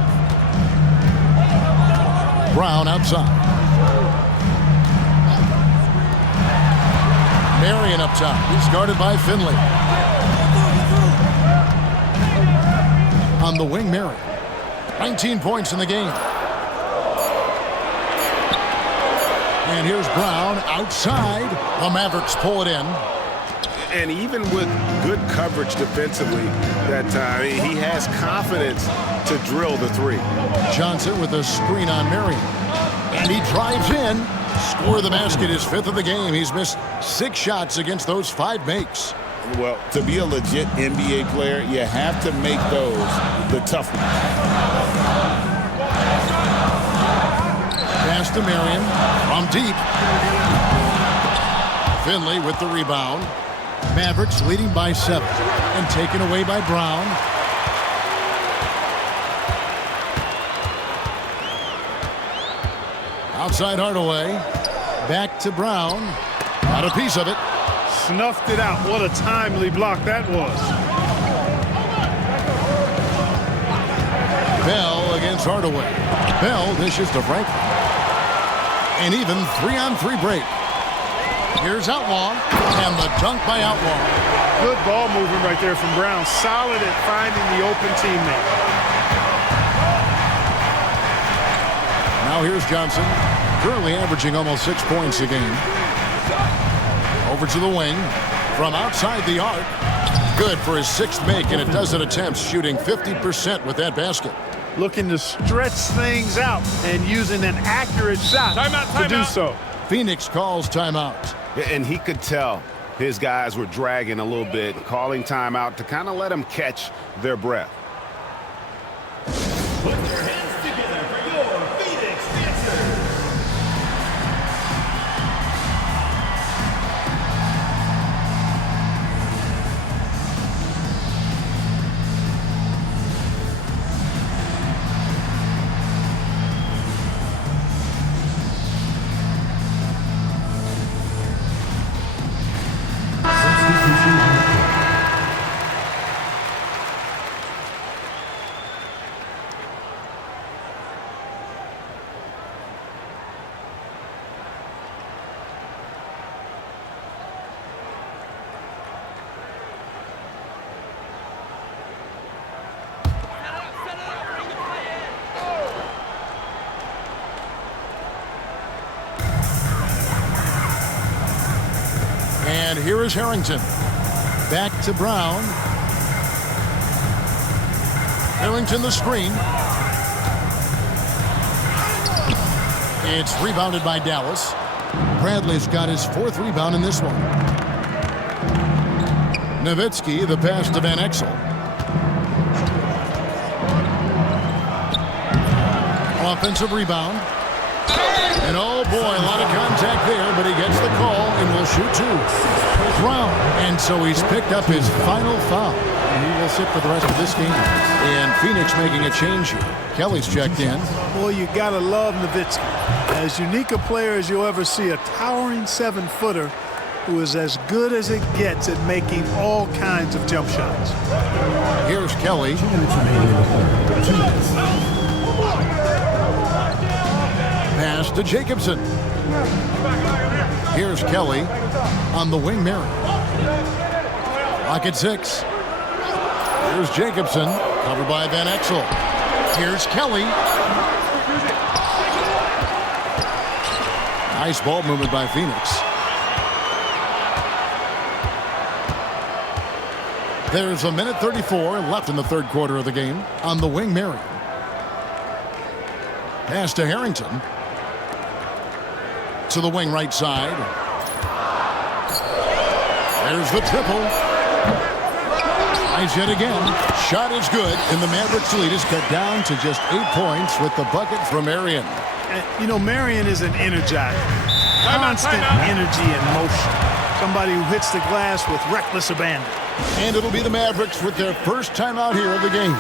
Brown outside. Marion up top. He's guarded by Finley. On the wing, Marion. 19 points in the game. And here's Brown outside. The Mavericks pull it in. And even with good coverage defensively that time, he has confidence to drill the 3. Johnson with a screen on Marion. And he drives in. Score the basket, his 5th of the game. He's missed 6 shots against those 5 makes. Well, to be a legit NBA player, you have to make those the tough ones. Pass to Marion from deep. Finley with the rebound. Mavericks leading by 7 and taken away by Brown. Outside Hardaway. Back to Brown. Got a piece of it. Snuffed it out. What a timely block that was. Bell against Hardaway. Bell dishes to Franklin. An even 3-on-3 break. Here's Outlaw. And the dunk by Outlaw. Good ball movement right there from Brown. Solid at finding the open teammate. Now here's Johnson. Currently averaging almost 6 points a game. Over to the wing. From outside the arc. Good for his 6th make in a dozen attempts, shooting 50% with that basket. Looking to stretch things out and using an accurate shot to do so. Phoenix calls timeout. And he could tell his guys were dragging a little bit, calling timeout to kind of let them catch their breath. Put your hands together for your Phoenix Dancers. And here is Harrington. Back to Brown. Harrington the screen. It's rebounded by Dallas. Bradley's got his 4th rebound in this one. Nowitzki, the pass to Van Exel. Offensive rebound. And oh boy, a lot of contact there, but he gets the call and will shoot 2. Brown. And so he's picked up his final foul. And he will sit for the rest of this game. And Phoenix making a change here. Kelly's checked in. Boy, you gotta love Nowitzki. As unique a player as you'll ever see, a towering 7-footer who is as good as it gets at making all kinds of jump shots. Here's Kelly. 2 minutes remaining in the third. 2 minutes. Pass to Jacobson. Here's Kelly on the wing. Mary. Lock at 6. Here's Jacobson, covered by Van Exel. Here's Kelly. Nice ball movement by Phoenix. There's a minute 34 left in the 3rd quarter of the game. On the wing, Mary. Pass to Harrington. To the wing right side. There's the triple. Nice hit again. Shot is good, and the Mavericks lead is cut down to just 8 points with the bucket from Marion. You know, Marion is an energizer. Constant energy and motion. Somebody who hits the glass with reckless abandon. And it'll be the Mavericks with their first timeout here of the game.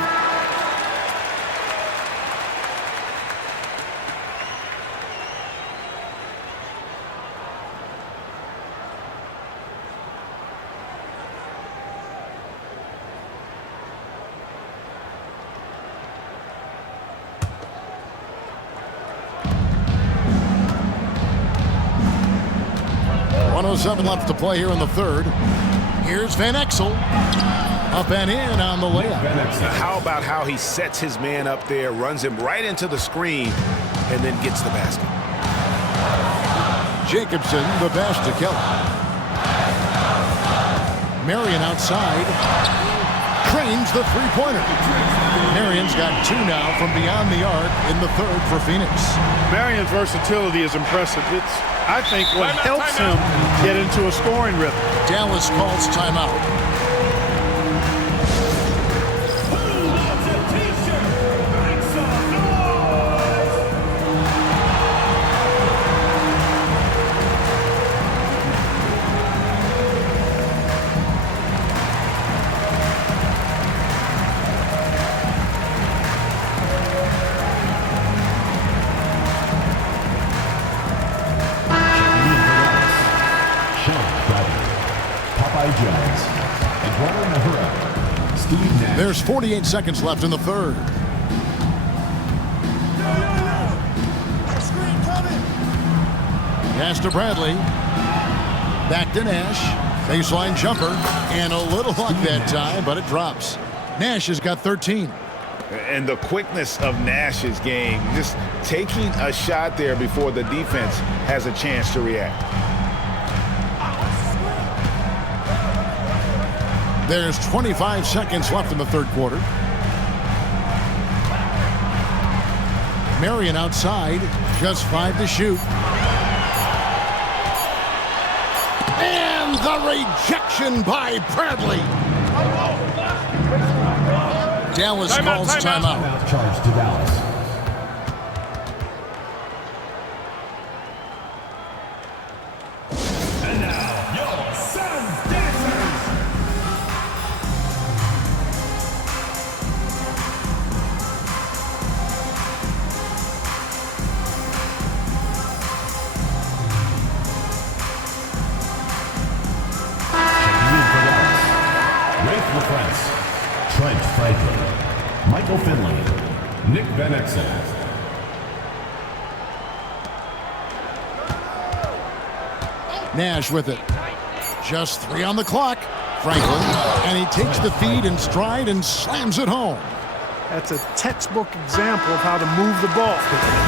.107 left to play here in the 3rd. Here's Van Exel. Up and in on the layup. How about how he sets his man up there, runs him right into the screen, and then gets the basket. Jacobson, the pass to Kelly. Marion outside. Cranes the 3-pointer. Marion's got 2 now from beyond the arc in the 3rd for Phoenix. Marion's versatility is impressive. It's, I think, what helps him get into a scoring rhythm. Dallas calls timeout. Jones. And runner number 8, Steve Nash. There's 48 seconds left in the third. Pass to Bradley. Back to Nash. Baseline jumper. And a little luck that time, but it drops. Nash has got 13. And the quickness of Nash's game, just taking a shot there before the defense has a chance to react. There's 25 seconds left in the third quarter. Marion outside, just 5 to shoot. And the rejection by Bradley. Dallas calls timeout. Timeout charge to Dallas. And now, your Suns Dancers. Rafe LaFrance, Trent Franklin, Michael Finley, Nick Van Exel. Nash with it. Just 3 on the clock. Franklin, and he takes the feed in stride and slams it home. That's a textbook example of how to move the ball.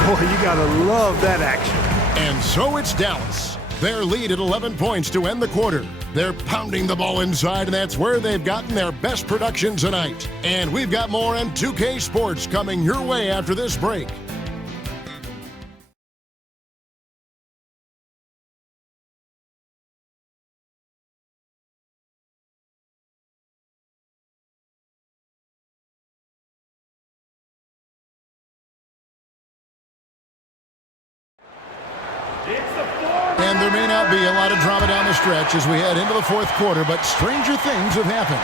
Boy, you got to love that action. And so it's Dallas. Their lead at 11 points to end the quarter. They're pounding the ball inside, and that's where they've gotten their best production tonight. And we've got more on 2K Sports coming your way after this break. And there may not be a lot of drama down the stretch as we head into the fourth quarter, but stranger things have happened.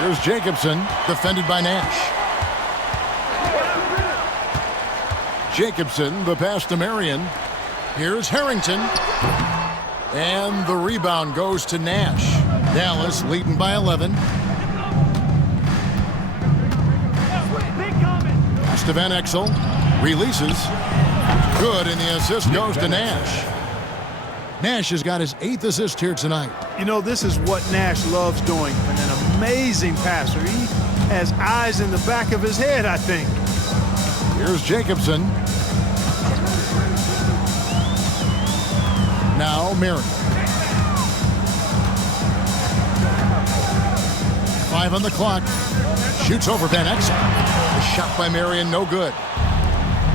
Here's Jacobson, defended by Nash. Jacobson, the pass to Marion. Here's Harrington. And the rebound goes to Nash. Dallas leading by 11. Pass to Van Exel. Releases. Good, and the assist goes to Nash. Nash has got his 8th assist here tonight. You know, this is what Nash loves doing. And an amazing passer. He has eyes in the back of his head, I think. Here's Jacobson. Now Marion. 5 on the clock. Shoots over Van Exel. The shot by Marion, no good.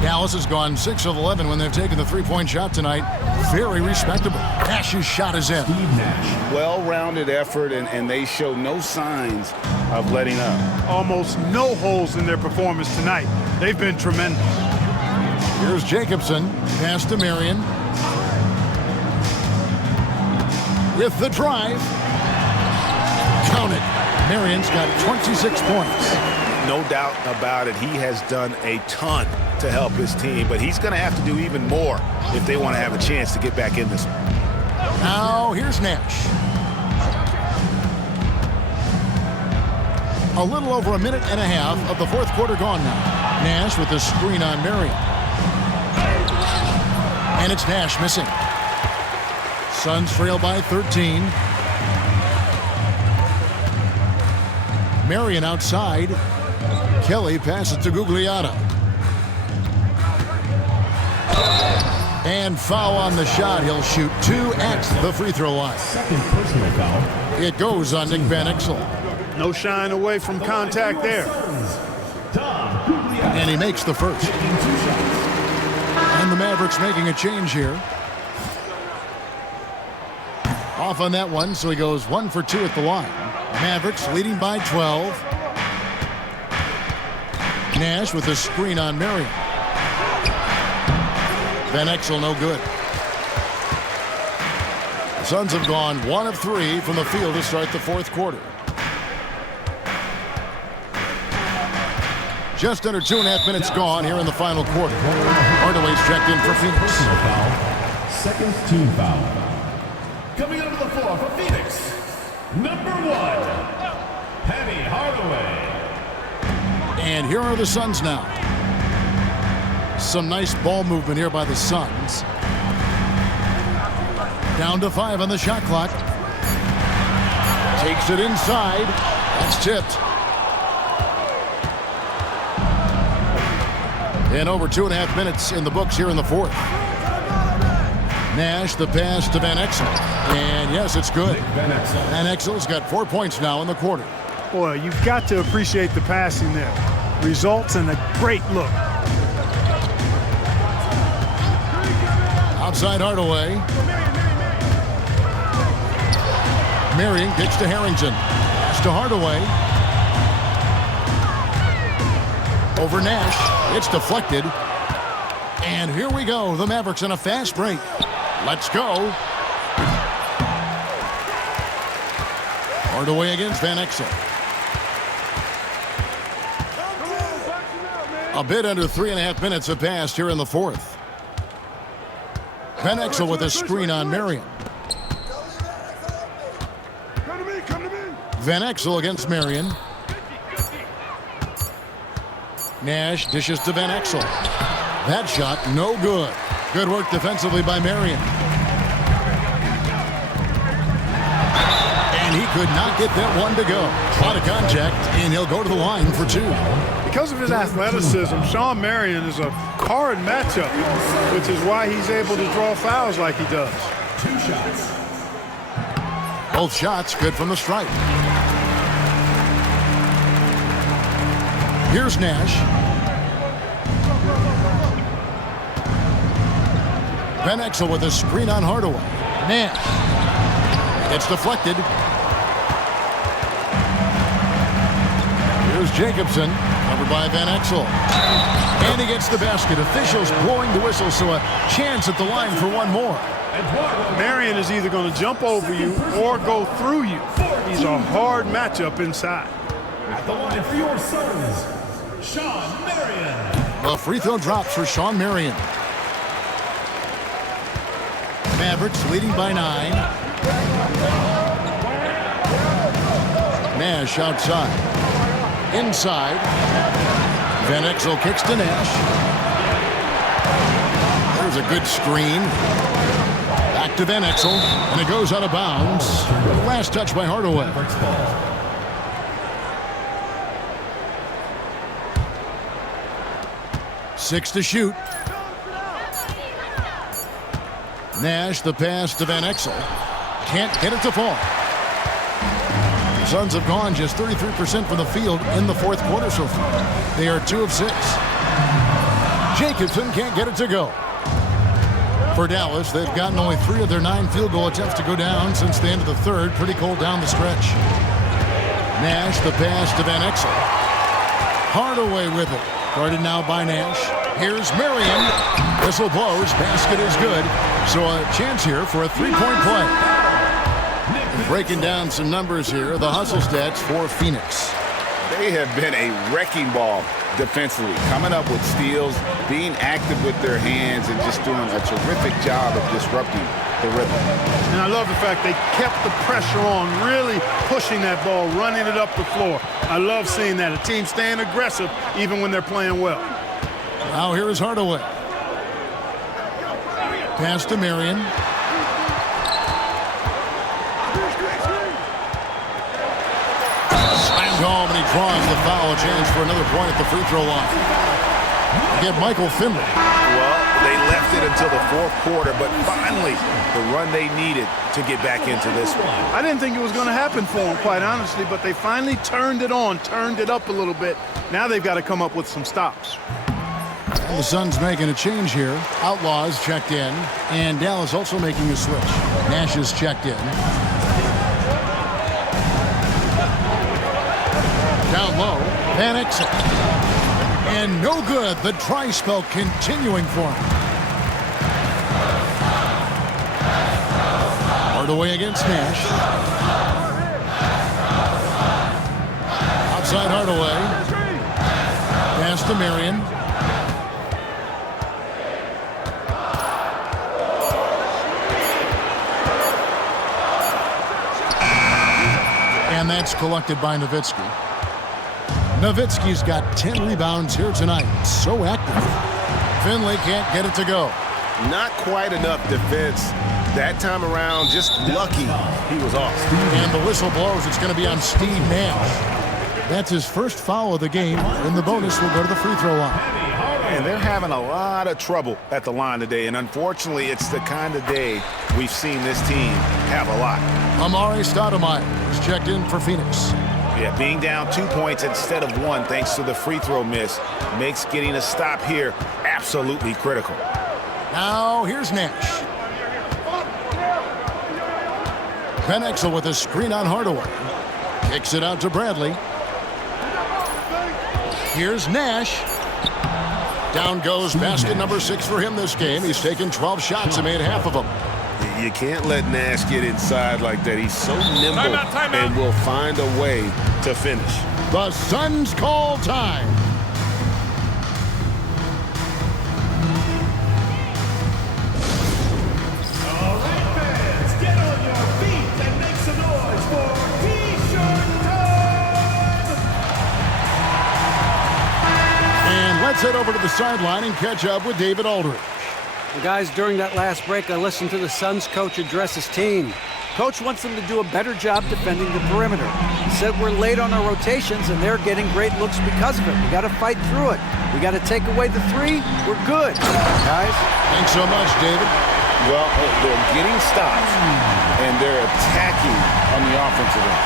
Dallas has gone 6 of 11 when they've taken the three-point shot tonight. Very respectable. Nash's shot is in. Steve Nash. Well-rounded effort, and they show no signs of letting up. Almost no holes in their performance tonight. They've been tremendous. Here's Jacobson. Pass to Marion. With the drive. Count it. Marion's got 26 points. No doubt about it. He has done a ton to help his team, but he's going to have to do even more if they want to have a chance to get back in this one. Now here's Nash. A little over a minute and a half of the fourth quarter gone now. Nash with the screen on Marion. And it's Nash missing. Suns trail by 13. Marion outside. Kelly passes to Gugliotta. And foul on the shot. He'll shoot 2 at the free throw line. Second personal foul. It goes on Nick Van Exel. No shying away from contact there. And he makes the first. And the Mavericks making a change here. Off on that one, so he goes 1 for 2 at the line. Mavericks leading by 12. Nash with a screen on Marion. Van Exel no good. The Suns have gone 1 of 3 from the field to start the fourth quarter. Just under 2.5 minutes gone here in the final quarter. Hardaway's checked in for Phoenix. Second team foul. Coming onto the floor for Phoenix, number 1, Penny Hardaway. And here are the Suns now. Some nice ball movement here by the Suns. Down to 5 on the shot clock. Takes it inside. That's tipped. And over 2.5 minutes in the books here in the fourth. Nash, the pass to Van Exel. And yes, it's good. Van Exel's got 4 points now in the quarter. Boy, you've got to appreciate the passing there. Results in a great look. Outside Hardaway. Marion gets to Harrington. Pass to Hardaway. Over Nash. It's deflected. And here we go. The Mavericks on a fast break. Let's go. Hardaway against Van Exel. A bit under 3.5 minutes have passed here in the fourth. Van Exel with a screen on Marion. Van Exel against Marion. Nash dishes to Van Exel. That shot, no good. Good work defensively by Marion. And he could not get that one to go. A lot of contact, and he'll go to the line for 2. Because of his athleticism, Shawn Marion is a hard matchup, which is why he's able to draw fouls like he does. 2 shots. Both shots good from the stripe. Here's Nash. Van Exel with a screen on Hardaway. Nash. It's deflected. Here's Jacobson. Covered by Van Exel. And he gets the basket. Officials blowing the whistle, so a chance at the line for one more. Marion is either going to jump over you or go through you. He's a hard matchup inside. At the line for your Suns, Shawn Marion. The free throw drops for Shawn Marion. Mavericks leading by 9. Nash outside. Inside. Van Exel kicks to Nash. There's a good screen. Back to Van Exel, and it goes out of bounds. Last touch by Hardaway. 6 to shoot. Nash, the pass to Van Exel. Can't get it to fall. The Suns have gone just 33% from the field in the fourth quarter so far. They are 2 of 6. Jacobson can't get it to go. For Dallas, they've gotten only 3 of their 9 field goal attempts to go down since the end of the third. Pretty cold down the stretch. Nash, the pass to Van Exel. Hardaway with it. Guarded now by Nash. Here's Marion. Whistle blows. Basket is good. So a chance here for a 3-point play. Breaking down some numbers here. The hustle stats for Phoenix. They have been a wrecking ball defensively, coming up with steals, being active with their hands, and just doing a terrific job of disrupting the rhythm. And I love the fact they kept the pressure on, really pushing that ball, running it up the floor. I love seeing that. A team staying aggressive even when they're playing well. Now here is Hardaway. Pass to Marion. Slammed home, and he draws the foul. A chance for another point at the free throw line. Get Michael Finley. Well, they left it until the fourth quarter, but finally the run they needed to get back into this one. I didn't think it was going to happen for them, quite honestly, but they finally turned it on, turned it up a little bit. Now they've got to come up with some stops. And the Suns making a change here. Outlaws checked in, and Dallas also making a switch. Nash is checked in. Down low, Van Exel. And no good. The try spell continuing for him. Hardaway against Nash. Outside Hardaway. Pass to Marion. That's collected by Nowitzki. Nowitzki's got 10 rebounds here tonight. So active. Finley can't get it to go. Not quite enough defense that time around. Just lucky he was off. And the whistle blows. It's going to be on Steve Nash. That's his first foul of the game, and the bonus will go to the free throw line. And they're having a lot of trouble at the line today, and unfortunately, it's the kind of day we've seen this team have a lot. Amari Stoudemire is checked in for Phoenix. Yeah, being down 2 points instead of 1 thanks to the free throw miss makes getting a stop here absolutely critical. Now, here's Nash. Van Exel with a screen on Hardaway. Kicks it out to Bradley. Here's Nash. Down goes basket number 6 for him this game. He's taken 12 shots and made half of them. You can't let Nash get inside like that. He's so nimble and will find a way to finish. The Suns call time. All right, fans, get on your feet and make some noise for T-shirt time! And let's head over to the sideline and catch up with David Aldridge. Well, guys, during that last break, I listened to the Suns coach address his team. Coach wants them to do a better job defending the perimeter. He said we're late on our rotations, and they're getting great looks because of it. We got to fight through it. We got to take away the 3. We're good, guys. Thanks so much, David. Well, they're getting stops, and they're attacking on the offensive end.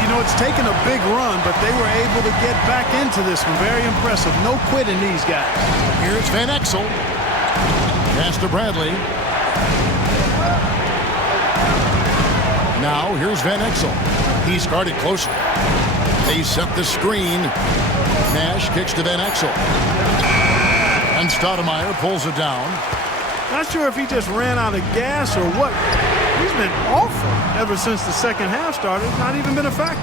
You know, it's taken a big run, but they were able to get back into this one. Very impressive. No quitting these guys. Here's Van Exel. Pass to Bradley. Now, here's Van Exel. He's guarded closer. They set the screen. Nash kicks to Van Exel. And Stoudemire pulls it down. Not sure if he just ran out of gas or what. He's been awful ever since the second half started. Not even been a factor.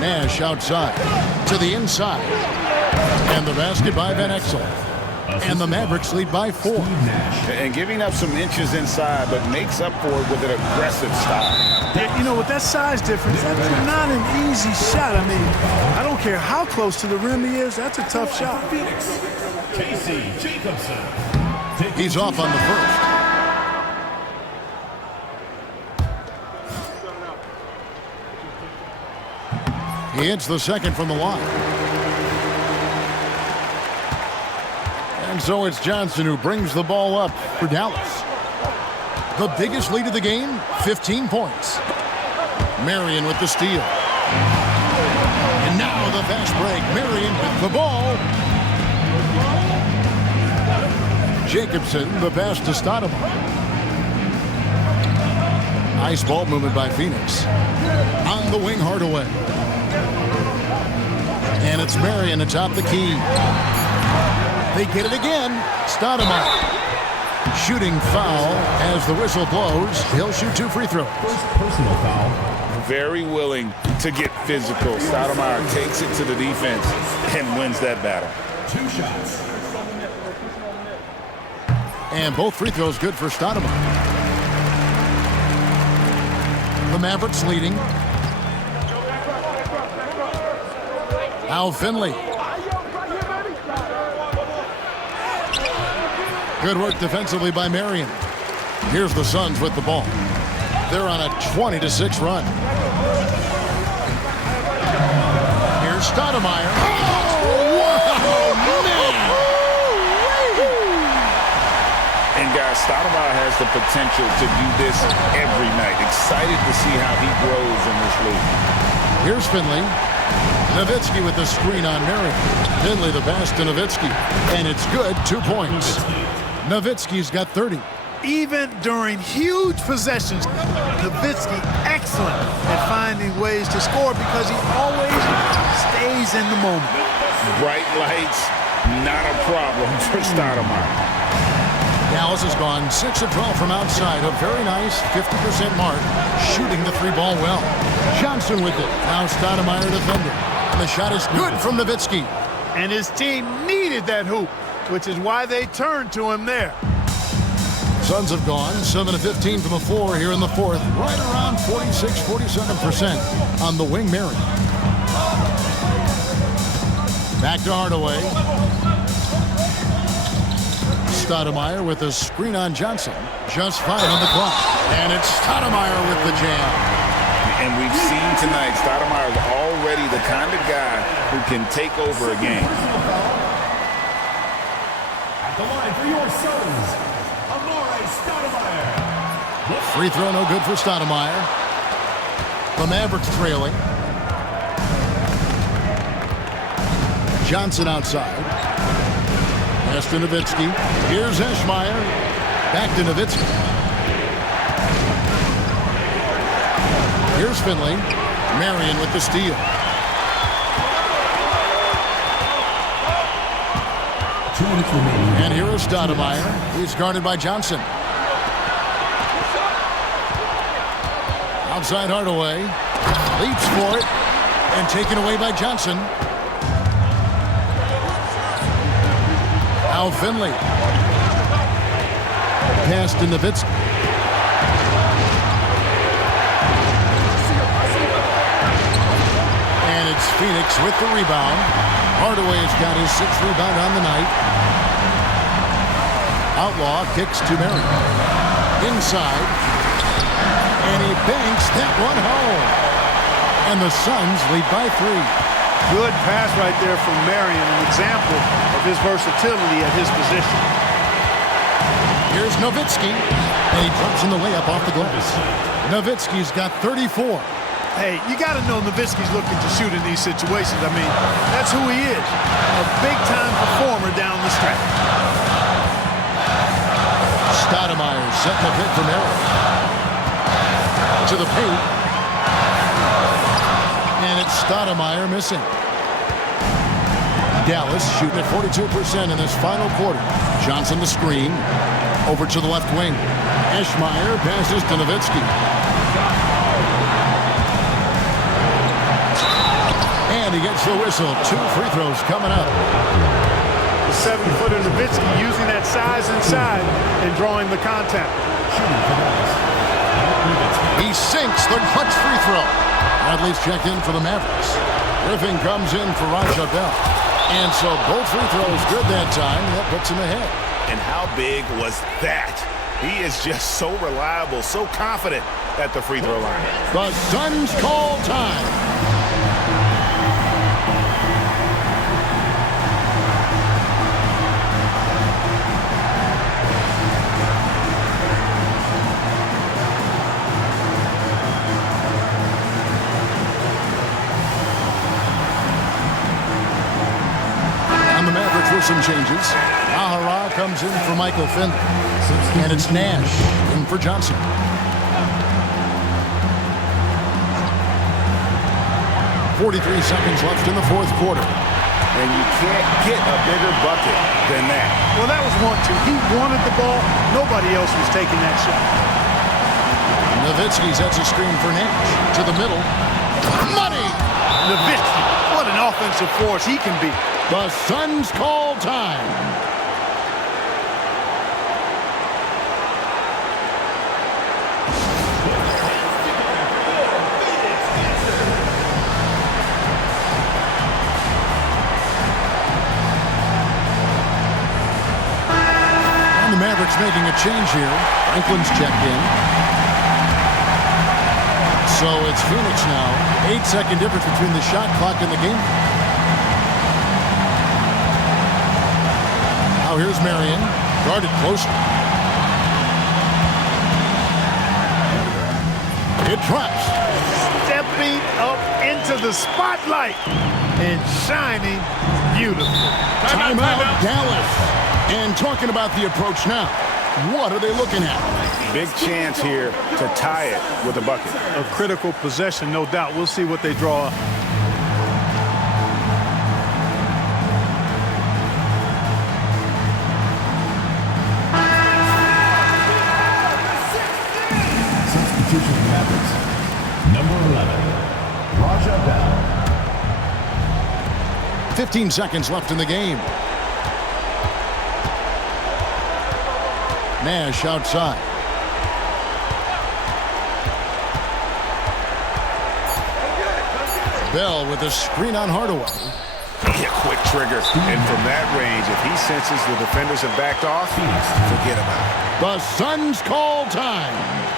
Nash outside to the inside. And the basket by Van Exel. And the Mavericks lead by 4. And giving up some inches inside, but makes up for it with an aggressive style. Yeah, you know, with that size difference, that's not an easy shot. I mean, I don't care how close to the rim he is. That's a tough shot. Casey Jacobson. He's off on the first. He hits the second from the line. And so it's Johnson who brings the ball up for Dallas. The biggest lead of the game, 15 points. Marion with the steal. And now the fast break. Marion with the ball. Jacobson, the pass to Stoudemire. Nice ball movement by Phoenix. On the wing, Hardaway. And it's Marion atop the key. They get it again. Stoudemire. Shooting foul as the whistle blows. He'll shoot 2 free throws. First personal foul. Very willing to get physical. Stoudemire takes it to the defense and wins that battle. 2 shots. And both free throws good for Stoudemire. The Mavericks leading. Now Finley. Good work defensively by Marion. Here's the Suns with the ball. They're on a 20-6 run. Here's Stoudemire. Oh, man! And guys, Stoudemire has the potential to do this every night. Excited to see how he grows in this league. Here's Finley. Nowitzki with the screen on Marion. Finley the pass to Nowitzki. And it's good, 2 points. Nowitzki's got 30. Even during huge possessions, Nowitzki excellent at finding ways to score because he always stays in the moment. Bright lights, not a problem for Stoudemire. Dallas has gone 6 of 12 from outside. A very nice 50% mark. Shooting the 3-ball well. Johnson with it. Now Stoudemire defending. And the shot is good from Nowitzki. And his team needed that hoop, which is why they turned to him there. Suns have gone 7 of 15 from the floor here in the fourth. Right around 46-47% on the wing, Marion. Back to Hardaway. Stoudemire with a screen on Johnson. Just 5 on the clock. And it's Stoudemire with the jam. And we've seen tonight, Stoudemire is already the kind of guy who can take over a game. At the line for your Suns, Stoudemire. Free throw no good for Stoudemire. The Mavericks trailing. Johnson outside. Pass to Nowitzki. Here's Eschmeyer. Back to Nowitzki. Here's Finley. Marion with the steal. 2 minutes remaining. And here is Stoudemire. He's guarded by Johnson. Outside Hardaway. Leaps for it. And taken away by Johnson. Now Finley. Pass to Nowitzki. And it's Phoenix with the rebound. Hardaway has got his 6th rebound on the night. Outlaw kicks to Marion. Inside. And he banks that one home. And the Suns lead by 3. Good pass right there from Marion, an example of his versatility at his position. Here's Nowitzki, and he jumps in the layup off the glass. Nowitzki's got 34. Hey, you got to know Nowitzki's looking to shoot in these situations. I mean, that's who he is, a big-time performer down the stretch. Stoudemire setting the pick for Marion. To the paint. And it's Stoudemire missing. Dallas shooting at 42% in this final quarter. Johnson the screen. Over to the left wing. Eschmeyer passes to Nowitzki. And he gets the whistle. 2 free throws coming up. The 7-footer Nowitzki using that size inside and drawing the contact. He sinks the clutch free throw. Bradley's checked in for the Mavericks. Griffin comes in for Raja Bell. And so both free throws good that time. That puts him ahead. And how big was that? He is just so reliable, so confident at the free throw line. The Suns call time. Some changes. Ahara comes in for Michael Finley. And it's Nash in for Johnson. .43 seconds left in the fourth quarter. And you can't get a bigger bucket than that. Well, that was 1-2. He wanted the ball. Nobody else was taking that shot. Nowitzki sets a screen for Nash. To the middle. Money! Nowitzki, what an offensive force he can be. The Suns call time. And the Mavericks making a change here. Franklin's checked in. So it's Phoenix now. 8-second difference between the shot clock and the game. Now here's Marion, guarded closely. It drops. Stepping up into the spotlight and shining beautiful. Timeout, Dallas. And talking about the approach now, what are they looking at? Big chance here to tie it with a bucket. A critical possession, no doubt. We'll see what they draw up. Substitution for Mavericks. Number 11, Raja Bell. 15 seconds left in the game. Nash outside. Bell with a screen on Hardaway. Yeah, quick trigger. And from that range, if he senses the defenders have backed off, forget about it. The Suns call time.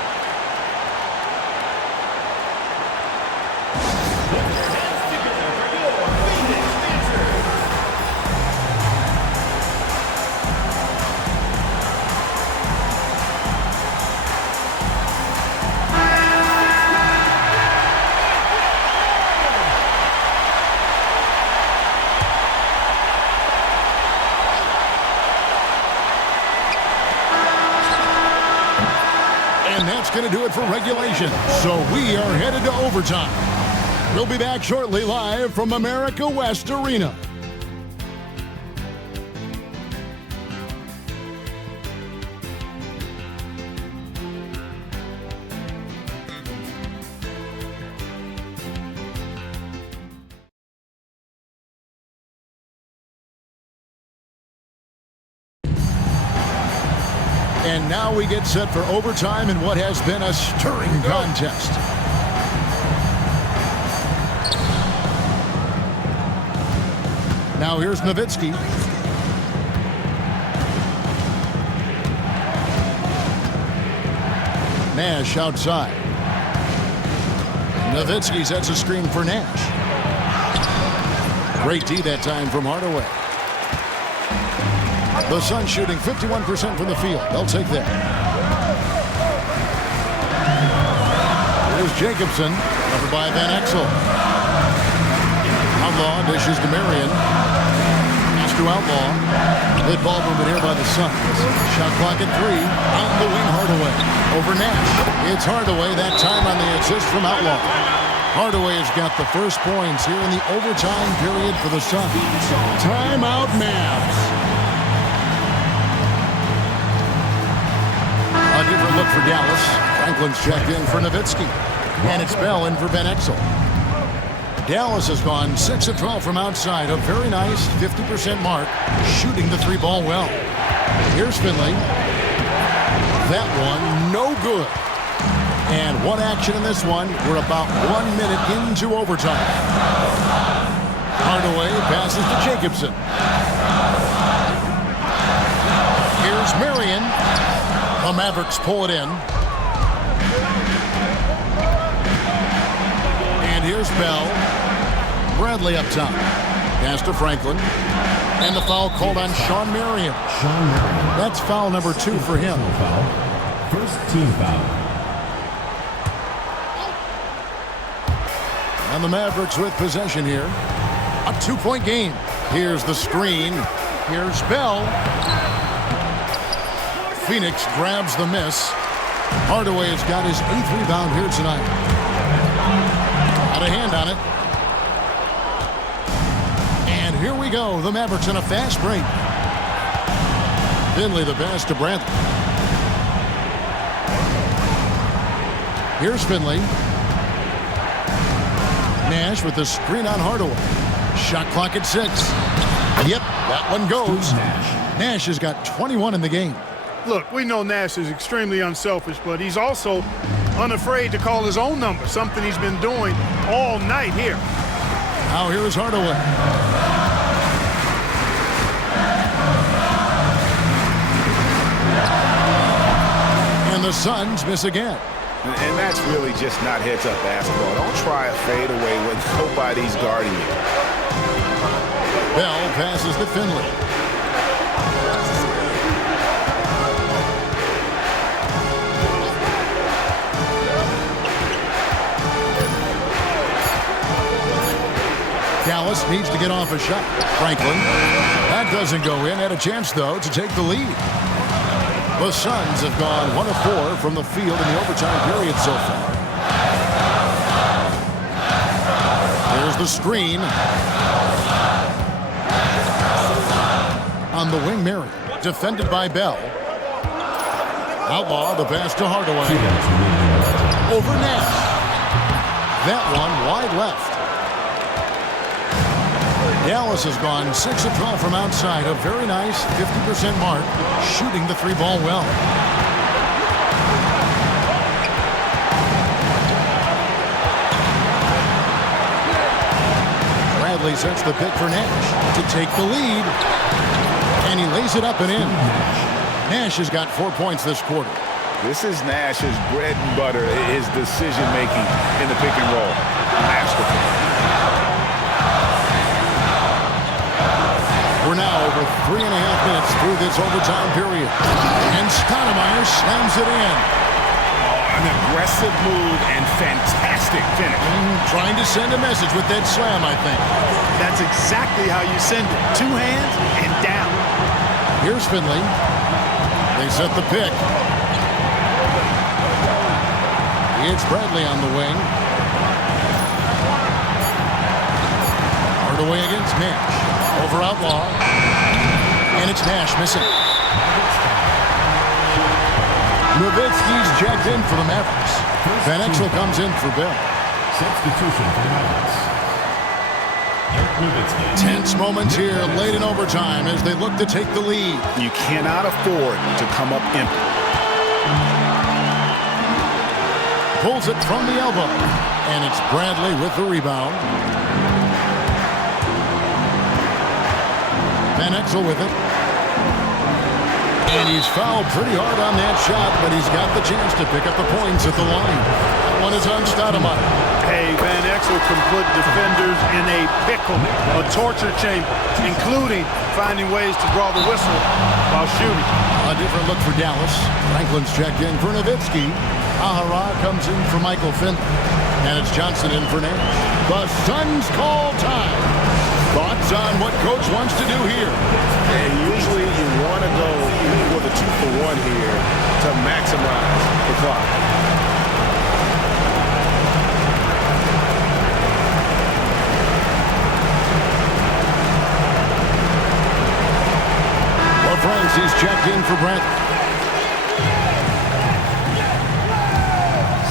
And that's going to do it for regulation. So we are headed to overtime. We'll be back shortly live from America West Arena. And now we get set for overtime in what has been a stirring contest. Now here's Nowitzki. Nash outside. Nowitzki sets a screen for Nash. Great D that time from Hardaway. The Suns shooting 51% from the field. They'll take that. Here's Jacobson, covered by Van Exel. Outlaw dishes to Marion. Pass to Outlaw. Good ball movement here by the Suns. Shot clock at 3. On the wing, Hardaway. Over Nash. It's Hardaway, that time on the assist from Outlaw. Hardaway has got the first points here in the overtime period for the Suns. Timeout, Mavs. A different look for Dallas. Franklin's checked in for Nowitzki. And it's Bell in for Van Exel. Dallas has gone 6 of 12 from outside. A very nice 50% mark. Shooting the three ball well. Here's Finley. That one, no good. And one action in this one. We're about 1 minute into overtime. Hardaway passes to Jacobson. Here's Marion. The Mavericks pull it in. And here's Bell. Bradley up top. Pass to Franklin. And the foul called on Sean Marion. That's foul number 2 for him. First team foul. And the Mavericks with possession here. A 2-point game. Here's the screen. Here's Bell. Phoenix grabs the miss. Hardaway has got his 8th rebound here tonight. Got a hand on it. And here we go. The Mavericks in a fast break. Finley the pass to Bradley. Here's Finley. Nash with the screen on Hardaway. Shot clock at 6. Yep, that one goes. Nash has got 21 in the game. Look, we know Nash is extremely unselfish, but he's also unafraid to call his own number, something he's been doing all night here. Now here is Hardaway. And the Suns miss again. And that's really just not heads-up basketball. Don't try a fadeaway when nobody's guarding you. Bell passes to Finley. Dallas needs to get off a shot. Franklin. That doesn't go in. Had a chance, though, to take the lead. The Suns have gone 1 of 4 from the field in the overtime period so far. There's the screen. On the wing, Mary. Defended by Bell. Outlaw, the pass to Hardaway. Over Nash. That one wide left. Dallas has gone 6 of 12 from outside, a very nice 50% mark, shooting the 3-ball well. Bradley sets the pick for Nash to take the lead, and he lays it up and in. Nash has got 4 points this quarter. This is Nash's bread and butter, his decision-making in the pick and roll. Masterful. We're now over 3.5 minutes through this overtime period. And Stoudemire slams it in. An aggressive move and fantastic finish. Trying to send a message with that slam, I think. That's exactly how you send it. 2 hands and down. Here's Finley. They set the pick. It's Bradley on the wing. Hardaway against Nash. Over Outlaw. And it's Nash missing. Nowitzki's checked in for the Mavericks. Van Exel comes in for Bill. Substitution for Mavericks. Tense moments here late in overtime as they look to take the lead. You cannot afford to come up empty. Pulls it from the elbow. And it's Bradley with the rebound. Van Exel with it. And he's fouled pretty hard on that shot, but he's got the chance to pick up the points at the line. That one is on Stoudemire. Hey, Van Exel can put defenders in a pickle, a torture chamber, including finding ways to draw the whistle while shooting. A different look for Dallas. Franklin's checked in for Nowitzki. Ahara comes in for Michael Finley. And it's Johnson in for Nash. The Suns call time. Thoughts on what Coach wants to do here? And usually you want to go for the 2-for-1 here to maximize the clock. He's checked in for Brent.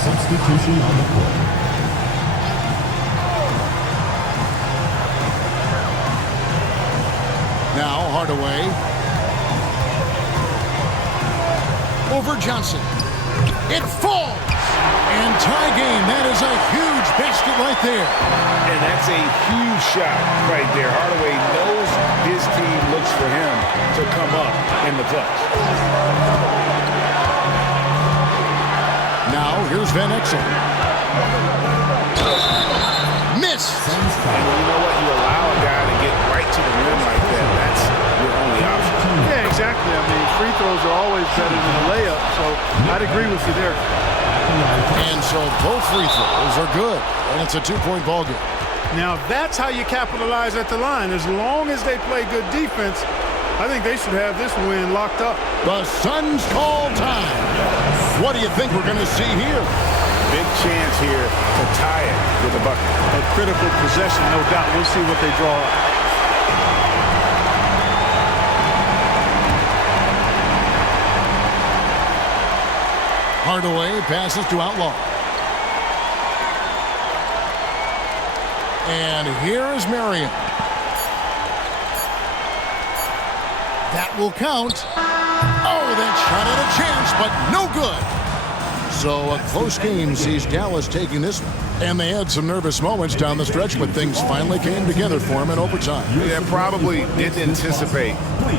Substitution on the court. Now Hardaway. Over Johnson. It falls. And tie game. That is a huge basket right there. And that's a huge shot right there. Hardaway knows his team looks for him to come up in the clutch. Now here's Van Exel. Miss. And you know what? You allow a guy to get right to the rim like that. That's your only option. Yeah, exactly. I mean, free throws are always better than a layup, so I'd agree with you there. And so both free throws are good, and it's a 2-point ball game. Now, that's how you capitalize at the line. As long as they play good defense, I think they should have this win locked up. The Suns call time. What do you think we're going to see here? Big chance here to tie it with a bucket. A critical possession, no doubt. We'll see what they draw up. Hardaway passes to Outlaw. And here is Marion. That will count. Oh, that shot at a chance, but no good. So a close game sees Dallas taking this one. And they had some nervous moments down the stretch, but things finally came together for them in overtime. Yeah, probably didn't anticipate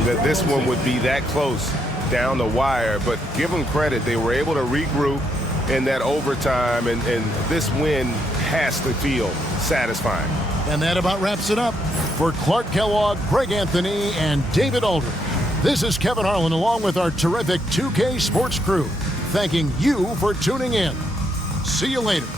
that this one would be that close down the wire, but give them credit. They were able to regroup in that overtime, and this win has to feel satisfying. And that about wraps it up. For Clark Kellogg, Greg Anthony, and David Aldridge, this is Kevin Harlan along with our terrific 2K Sports crew, thanking you for tuning in. See you later.